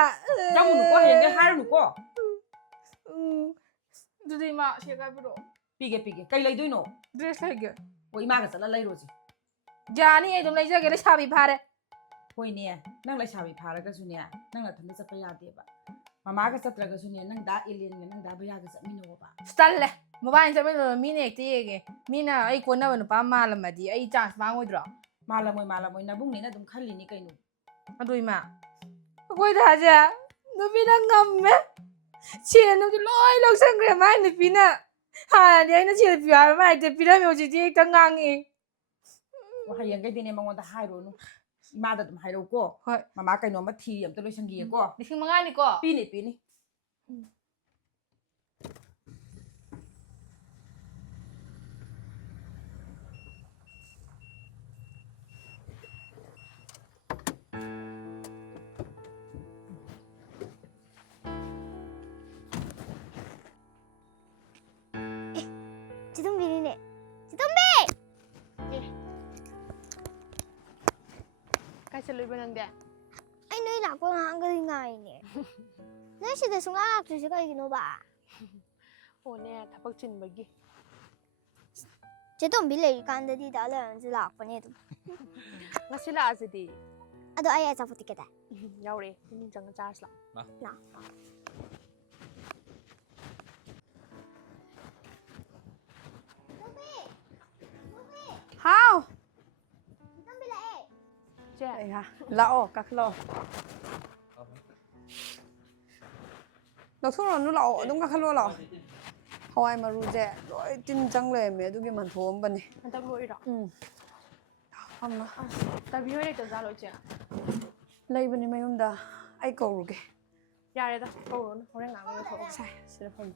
ꯆꯪꯉꯨꯅꯨꯀꯣ ꯍꯌꯦꯡꯒꯩ ꯍꯥꯏꯔꯨꯅꯨꯀꯣ. ꯑꯗꯨꯗꯤ ꯏꯃꯥ ꯁꯦ ꯄꯤꯔꯛꯑꯣ. ꯄꯤꯒꯦ ꯄꯤꯒꯦ ꯀꯩ ꯂꯩꯗꯣꯏꯅꯣ? ꯗ꯭ꯔꯦꯁ ꯂꯩꯒꯦ. ꯍꯣꯏ ꯏꯃꯥꯒ ꯆꯠꯂ ꯂꯩꯔꯨꯁꯤ. ꯌꯥꯅꯤ ꯑꯩ ꯑꯗꯨꯝ ꯂꯩꯖꯒꯦ ꯂꯩꯁꯥꯕꯤ ꯐꯥꯔꯦ. ꯍꯣꯏꯅꯦ ꯅꯪ ꯂꯩꯁꯥꯕꯤ ꯐꯥꯔꯒꯁꯨꯅꯦ ꯅꯪ ꯅꯊꯟꯗ ꯆꯠꯄ ꯌꯥꯗꯦꯕ. ꯃꯃꯥꯒ ꯆꯠꯇ꯭ꯔꯒꯁꯨꯅꯦ ꯅꯪ ꯗꯥ ꯏꯂꯦꯟꯒ ꯅꯪ ꯗꯥ ꯚꯩꯌꯥꯒ ꯆꯠꯃꯤꯟꯅꯧꯕ. ꯇꯜꯂꯦ. ꯃꯕꯥꯅꯤ ꯆꯠꯃꯤꯟꯅꯕ ꯃꯤꯅ ꯍꯦꯛꯇ ꯌꯦꯡꯉꯦ. ꯃꯤꯅ ꯑꯩ ꯀꯣꯟꯅꯕ ꯅꯨꯄꯥ ꯃꯥꯜꯂꯝꯃꯗꯤ ꯑꯩ ꯆꯥꯟꯁ ꯃꯥꯡꯉꯣꯏꯗ꯭ꯔꯣ? ꯃꯥꯜꯂꯝꯃꯣꯏ ꯅꯕꯨꯡꯅꯦꯅ ꯑꯗꯨꯝ ꯈꯜꯂꯤꯅꯤ ꯀꯩꯅꯣ. ꯑꯗꯨ ꯏꯃꯥ ꯑꯩꯈꯣꯏ ꯗꯥꯁꯦ ꯅꯨꯄꯤꯅ ꯉꯝꯃꯦ. ꯁꯦꯟꯗꯨꯗꯤ ꯂꯣꯏ ꯂꯧꯁꯟꯈ꯭ꯔꯦ ꯃꯥꯏ ꯅꯨꯄꯤꯅ. ꯍꯥꯟꯅꯗꯤ ꯑꯩꯅ ꯁꯦꯟ ꯄꯤꯌꯨ ꯍꯥꯏꯕ ꯃꯥ ꯍꯦꯛꯇ ꯄꯤꯔꯝꯃꯦ ꯍꯧꯖꯤꯛꯇꯤ ꯍꯦꯛꯇ ꯉꯥꯡꯉꯤ. ꯍꯌꯦꯡꯒꯩꯗꯤꯅꯦ ꯃꯉꯣꯟꯗ ꯍꯥꯏꯔꯨꯔꯅꯨ. ꯏꯃꯥꯗ ꯑꯗꯨꯝ ꯍꯥꯏꯔꯛꯎꯀꯣ. ꯍꯣꯏ. ꯃꯃꯥ ꯀꯩꯅꯣꯝꯃ ꯊꯤꯔꯤ ꯑꯝꯇ ꯂꯣꯏꯁꯟꯈꯤꯒꯦꯀꯣ. 5,000ꯅꯤꯀꯣ? ꯄꯤꯅꯤ ꯄꯤꯅꯤ. ꯆꯠꯂꯣꯏꯕ ꯅꯪꯗꯤ ꯑꯩ ꯅꯣꯏ ꯂꯥꯛꯄ ꯉꯥꯏꯍꯥꯛꯒꯗꯤ ꯉꯥꯏꯅꯦ ꯅꯣꯏ ꯁꯤꯗ ꯁꯨꯡꯂꯥꯛ ꯂꯥꯛꯇ꯭ꯔꯤꯁꯦ ꯀꯩꯒꯤꯅꯣꯕ ꯑꯣꯅꯦ ꯊꯕꯛ ꯆꯤꯟꯕꯒꯤ ꯆꯦ ꯇꯣꯝꯕꯤ ꯂꯩꯔꯤꯀꯥꯟꯗꯗꯤ ꯗꯥ ꯂꯩꯔꯟꯁꯨ ꯂꯥꯛꯄꯅꯦ ꯑꯗꯨꯝ ꯉꯁꯤ ꯂꯥꯛꯑꯁꯤꯗꯤ ꯑꯗꯣ ꯑꯩ ꯑꯆꯥꯄꯣꯠ ꯇꯤꯀꯦꯠ ꯌꯥꯎꯔꯛꯑꯦ ꯃꯅꯨꯡ ꯆꯪꯉ ꯆꯥꯔꯁꯤ ꯂꯥꯛꯑꯣ ꯍꯥꯎ ꯇꯣꯝꯕꯤ ꯂꯥꯛꯑꯦ ꯆꯦ ꯂꯥꯛꯑꯣ ꯀꯥꯈꯠꯂꯛꯑꯣ ꯂꯧꯊꯣꯛꯎꯔꯅꯨ ꯂꯥꯛꯑꯣ ꯑꯗꯨꯝ ꯀꯥꯈꯠꯂꯛꯑꯣ ꯂꯥꯛꯑꯣ ꯍꯋꯥꯏ ꯃꯔꯨꯁꯦ ꯂꯣꯏ ꯇꯤꯟ ꯆꯪ ꯂꯩꯔꯝꯃꯦ ꯑꯗꯨꯒꯤ ꯃꯟꯊꯣꯛꯑꯝꯕꯅꯦ ꯍꯟꯗꯛ ꯂꯣꯏꯔꯣ ꯑꯃ ꯇꯕꯤ ꯍꯣꯏ ꯂꯩꯇꯕꯖꯥꯠꯂꯣ ꯏꯆꯦ ꯂꯩꯕꯅꯦ ꯃꯌꯨꯝꯗ ꯑꯩ ꯀꯧꯔꯨꯒꯦ ꯌꯥꯔꯦꯗ ꯀꯧꯔꯨꯅꯨ ꯍꯣꯔꯦꯟ ꯉꯥꯡ ꯂꯣꯏꯊꯣꯛꯑꯣ ꯁꯥꯏ ꯁꯤꯗ ꯐꯝ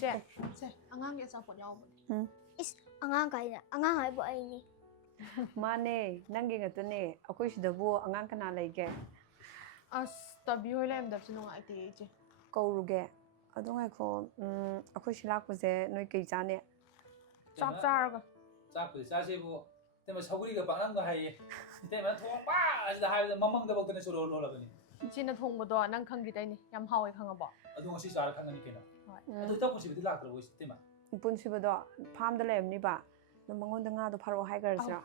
ꯆꯦ ꯑꯉꯥꯡꯒꯤ ꯑꯆꯥꯄꯣꯠ ꯌꯥꯎꯕꯅꯦ ꯏꯁ ꯑꯉꯥꯡ ꯀꯥꯏꯅ ꯑꯉꯥꯡ ꯍꯥꯏꯕꯨ ꯑꯩꯅꯤ ꯃꯥꯅꯦ ꯅꯪꯒꯤ ꯉꯥꯛꯇꯅꯦ ꯑꯩꯈꯣꯏ ꯁꯤꯗꯕꯨ ꯑꯉꯥꯡ ꯀꯅꯥ ꯂꯩꯒꯦ ꯑꯁ ꯇꯕꯤ ꯍꯣꯏ ꯂꯩꯔꯝꯗꯕꯁꯦ ꯅꯨꯡꯉꯥꯏꯇꯦ ꯏꯆꯦ ꯀꯧꯔꯨꯒꯦ ꯑꯗꯨ ꯉꯥꯏꯈꯣ ꯑꯩꯈꯣꯏ ꯁꯤ ꯂꯥꯛꯄꯁꯦ ꯅꯣꯏ ꯀꯩ ꯆꯥꯅꯤ ꯆꯥꯛ ꯆꯥꯔꯒ ꯆꯥꯛꯄꯨꯗꯤ ꯆꯥꯁꯦꯕꯨ ꯏꯇꯩꯃ ꯁꯧꯒ꯭ꯔꯤꯒ ꯄꯥꯛꯅꯝꯒ ꯍꯩꯌꯦ ꯏꯇꯩꯃꯅ ꯊꯣꯡꯕ ꯑꯁꯤꯗ ꯍꯥꯏꯕꯗ ꯃꯃꯪꯗꯐꯥꯎꯇꯅ ꯁꯣꯔꯣ ꯂꯣꯜꯂꯕꯅꯤ ꯏꯆꯦꯅ ꯊꯣꯡꯕꯗꯣ ꯅꯪ ꯈꯪꯈꯤꯗꯩꯅꯦ ꯌꯥꯝ ꯍꯥꯎꯋꯦ ꯈꯪꯉꯕꯣ ꯑꯗꯨ ꯉꯁꯤ ꯆꯥꯔ ꯈꯪꯒꯅꯤ ꯀꯩꯅꯣ ꯍꯣꯏ ꯑꯗꯨ ꯏꯇꯥꯎ ꯄꯨꯟꯁꯤꯕꯗꯤ ꯂꯥꯛꯇ꯭ꯔꯕꯣ ꯏꯇꯩꯃ ꯄꯨꯟꯁꯤꯕꯗꯣ ꯐꯥꯝꯗ ꯂꯩꯔꯝꯅꯤꯕ ꯑꯗꯣ ꯃꯉꯣꯟꯗ ꯉꯥꯗꯣ ꯐꯥꯔꯛꯑꯣ ꯍꯥꯏꯈ꯭ꯔꯁꯤꯔꯣ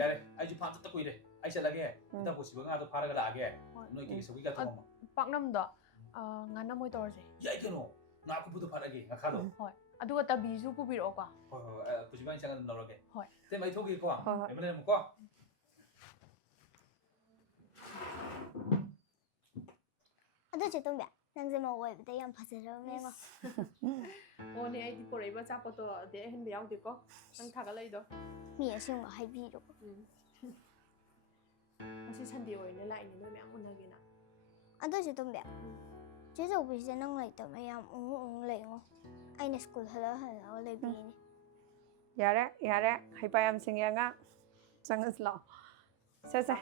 ꯌꯥꯔꯦ ꯑꯩꯁꯨ ꯐꯥꯝ ꯆꯠꯇ ꯀꯨꯏꯔꯦ ꯑꯩ ꯆꯠꯂꯒꯦ ꯏꯇꯥꯎ ꯄꯨꯟꯁꯤꯕ ꯉꯥꯗꯣ ꯐꯥꯔꯒ ꯂꯥꯛꯑꯒꯦ ꯅꯣꯏꯒꯤ ꯁꯧꯒ꯭ꯔꯤꯒ ꯊꯣꯡꯉꯝꯃꯣ ꯄꯥꯛꯅꯝꯗꯣ ꯉꯥꯅꯝ ꯑꯣꯏ ꯇꯧꯔꯁꯦ ꯌꯥꯏ ꯀꯩꯅꯣ ꯉꯥ ꯀꯨꯞꯄꯗꯣ ꯐꯥꯔꯛꯑꯒꯦ ꯉꯥꯈꯥꯗꯣ ꯍꯣꯏ ꯑꯗꯨꯒ ꯇꯕꯤꯁꯨ ꯄꯨꯕꯤꯔꯛꯑꯣꯀꯣ ꯍꯣꯏ ꯄꯨꯟꯁꯤꯕ ꯑꯩ ꯆꯪꯉ ꯑꯗꯨꯝ ꯂꯧꯔꯒꯦ ꯍꯣꯏ ꯏꯇꯩꯃ ꯑꯩ ꯊꯣꯛꯈꯤꯀꯣ ꯍꯣꯏ ꯑꯩ ꯂꯩꯔꯝꯃꯨꯀꯣ ꯑꯗꯨ ꯆꯦ ꯇꯣꯝꯕꯤ ꯅꯪꯁꯦ ꯃꯧ ꯑꯣꯏꯕꯗ ꯌꯥꯝ ꯐꯖꯔꯕꯅꯦꯉꯣ ꯑꯣꯅꯦ ꯑꯩꯗꯤ ꯄꯨꯔꯛꯏꯕ ꯑꯆꯥꯄꯣꯠꯇꯣ ꯑꯗꯩ ꯑꯍꯦꯟꯕ ꯌꯥꯎꯗꯦꯀꯣ ꯅꯪ ꯊꯥꯒꯠꯂꯛꯏꯗꯣ ꯃꯤ ꯑꯁꯦꯡꯕ ꯍꯥꯏꯕꯤꯔꯣ ꯉꯁꯤ ꯁꯟꯗꯦ ꯑꯣꯏꯅ ꯂꯥꯛꯏꯅꯦ ꯅꯣꯏ ꯃꯌꯥꯝ ꯎꯅꯒꯦꯅ ꯑꯗꯨ ꯆꯦ ꯇꯣꯝꯕꯤ ꯆꯦ ꯆꯧꯕꯤꯁꯦ ꯅꯪ ꯂꯩꯇꯕ ꯌꯥꯝ ꯎꯉꯨ ꯂꯩꯉꯣ ꯑꯩꯅ ꯁ꯭ꯀꯨꯜ ꯍꯜꯂꯛꯑꯒ ꯂꯩꯕꯤꯅꯤ ꯌꯥꯔꯦ ꯌꯥꯔꯦ ꯍꯩꯄꯥ ꯌꯥꯝ ꯁꯤꯡꯉꯦ ꯑꯉꯥꯡ ꯆꯪꯉꯁꯤ ꯂꯥꯛꯑꯣ ꯁꯦ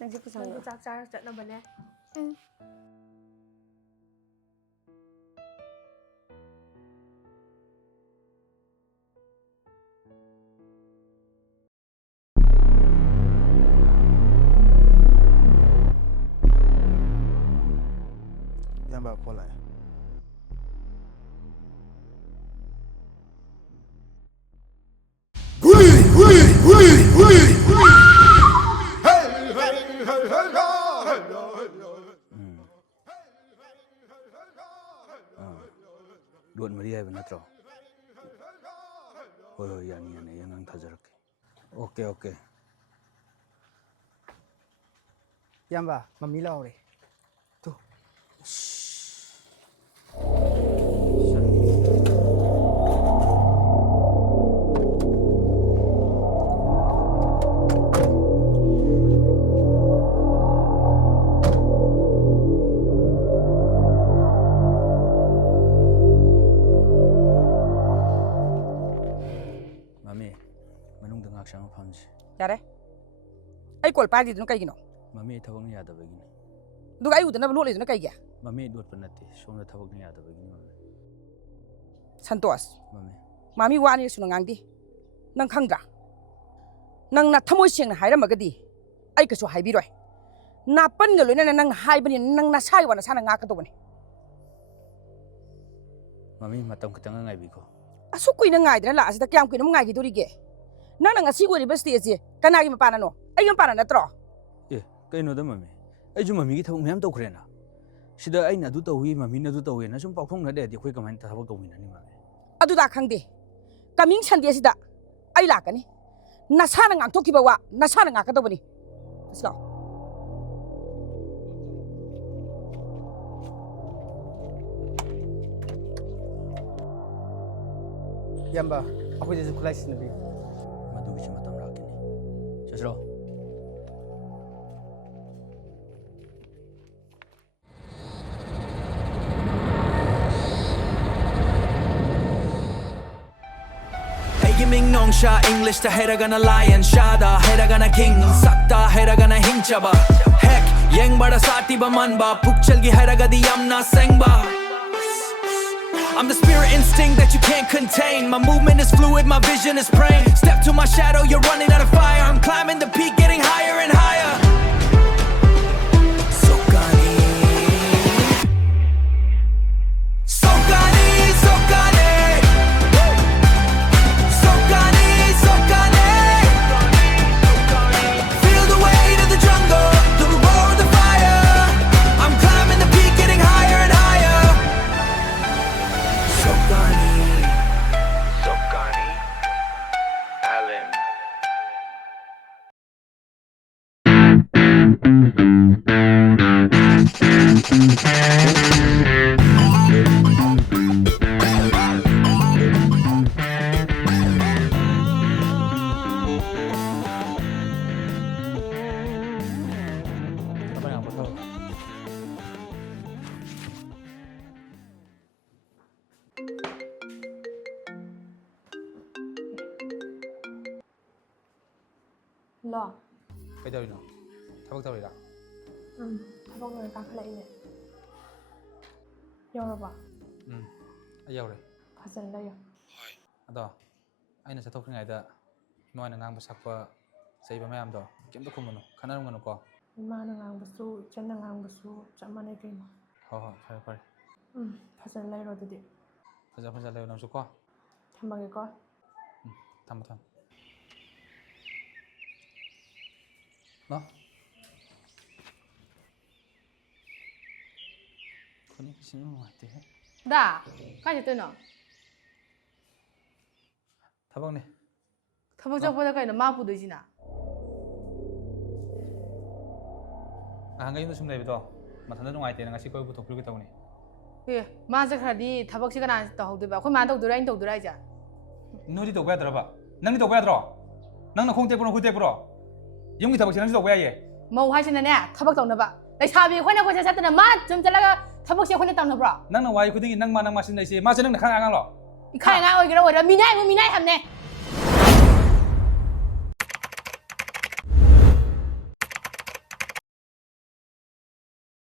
ꯅꯪꯁꯤ ꯄꯨꯁꯜꯂꯣ ꯅꯪꯁꯨ ꯆꯥꯛ ꯆꯥꯔ ꯆꯠꯅꯕꯅꯦ Yamba Pola. ꯂꯣꯠ ꯃꯔꯤ ꯍꯥꯏꯕ ꯅꯠꯇ꯭ꯔꯣ ꯍꯣꯏ ꯌꯥꯅꯤ ꯑꯩ ꯑꯉꯥꯡ ꯊꯥꯖꯔꯛꯀꯦ okay Yamba, Mamila ore. Tu. Mami, manung dengak sama famsi. Yare. Ay kol padi dun kaygino. Mami ꯊꯕꯛꯅ ꯌꯥꯗꯕꯒꯤꯅꯤ. Duga ay udana loliduna kayga. Mami ꯂꯣꯠꯄ ꯅꯠꯇꯦ ꯁꯣꯝꯗ ꯊꯕꯛꯅ ꯌꯥꯗꯕꯒꯤꯅꯤ ꯃami. Santos. Mami. Mami wani suna ngangdi. Nang khangdra. Nang na thamoy sengna hairamagadi. Ay kaso haibiroi. Na panga loina nang haibani nang nasai wana sana ngaka tobani. Mami matam kitang ngaibiko. Asu kuina ngaidra la asida kyam kuina ngai gidorige. Nang nang asi gori basti ase kanagi mapana no. Ay mapana natro. Kainoda mami. Aiju mami gi thabuk meyam tawkhrena. Sida aina adu tawi mami na adu tawi na sum pakhong na de di khoi kamai thabuk tawinani mami. Adu da khangde. Coming Sunday sida ai lakani. Nasana ngang thokiba wa nasana ngaka tobani. Let's go. Yamba, aku jadi kulai sini. Madu gi matam rakini. Chasro. Ming sha English ta heragana lion shada heragana king sakta heragana hinchaba heck yeng bada sati ba man ba phukchal gi heragadi yamna sengba I'm the spirit instinct that you can't contain. My movement is fluid, my vision is praying. Step to my shadow, you're running out of fire. I'm climbing the peak, getting higher and higher. Sokani, Sokani, Sokani, Sokani, Sokani. Feel the weight of the jungle, the roar of the fire. I'm climbing the peak, getting higher and higher. Sokani, Sokani, Allen. Apa yang aku tahu? लो ꯀꯩꯗꯧꯔꯤꯅꯣ ꯊꯕꯛ ꯇꯧꯔꯤꯔꯥ ꯊꯕꯛ ꯂꯣꯏꯔ ꯀꯥꯈꯠꯂꯛꯏꯅꯦ ꯌꯧꯔꯕ ꯑꯩ ꯌꯧꯔꯦ ꯐꯖꯅ ꯂꯩꯌꯣ ꯑꯗꯣ ꯑꯩꯅ ꯆꯠꯊꯣꯛꯇ꯭ꯔꯤꯉꯩꯗ ꯏꯃꯥꯅ ꯉꯥꯡꯕ ꯁꯛꯄ ꯆꯩꯕ ꯃꯌꯥꯝꯗꯣ ꯀꯩꯝꯇ ꯈꯨꯝꯒꯅꯨ ꯈꯟꯅꯔꯝꯒꯅꯨꯀꯣ ꯏꯃꯥꯅ ꯉꯥꯡꯕꯁꯨ ꯏꯆꯟꯅ ꯉꯥꯡꯕꯁꯨ ꯆꯞ ꯃꯥꯟꯅꯩ ꯀꯩꯅꯣ ꯍꯣꯏ ꯍꯣꯏ ꯐꯔꯦ ꯐꯔꯦ ꯐꯖꯅ ꯂꯩꯔꯣ ꯑꯗꯨꯗꯤ ꯐꯖ ꯂꯩꯌꯣ ꯅꯪꯁꯨ ꯀꯣ ꯊꯝꯃꯒꯦꯀꯣ ꯊꯝꯃꯣ ꯊꯝꯃꯣ 너? 분위기는 어때? 다 까지 뜨노 타박네. 타박 잡보다 까이는 마부도지나 한가인도 좀 내비도 마찬가지 농아이 때는 같이 거기 부터 불게 떠오니. 예 마저 가디 타박 시간 안 떠오드바 그 만도 들어 인 떠오드라 이자 너리 또 왜 들어봐? 낭니 또 왜 들어? 낭나 콩대 부러 그때 부러. 용기 타박 시간 또 왜 해? 뭐 하시느냐 타박 떠오나봐 내 샤비 혼자 고자 샀더니 마좀 잘라가 타박 시간 혼자 떠오나봐 낭나 와이 그등이 낭마 낭마 신다 이씨 마저 낭나 강강로 이 카양아 오기로 오라 미나이 뭐 미나이 함네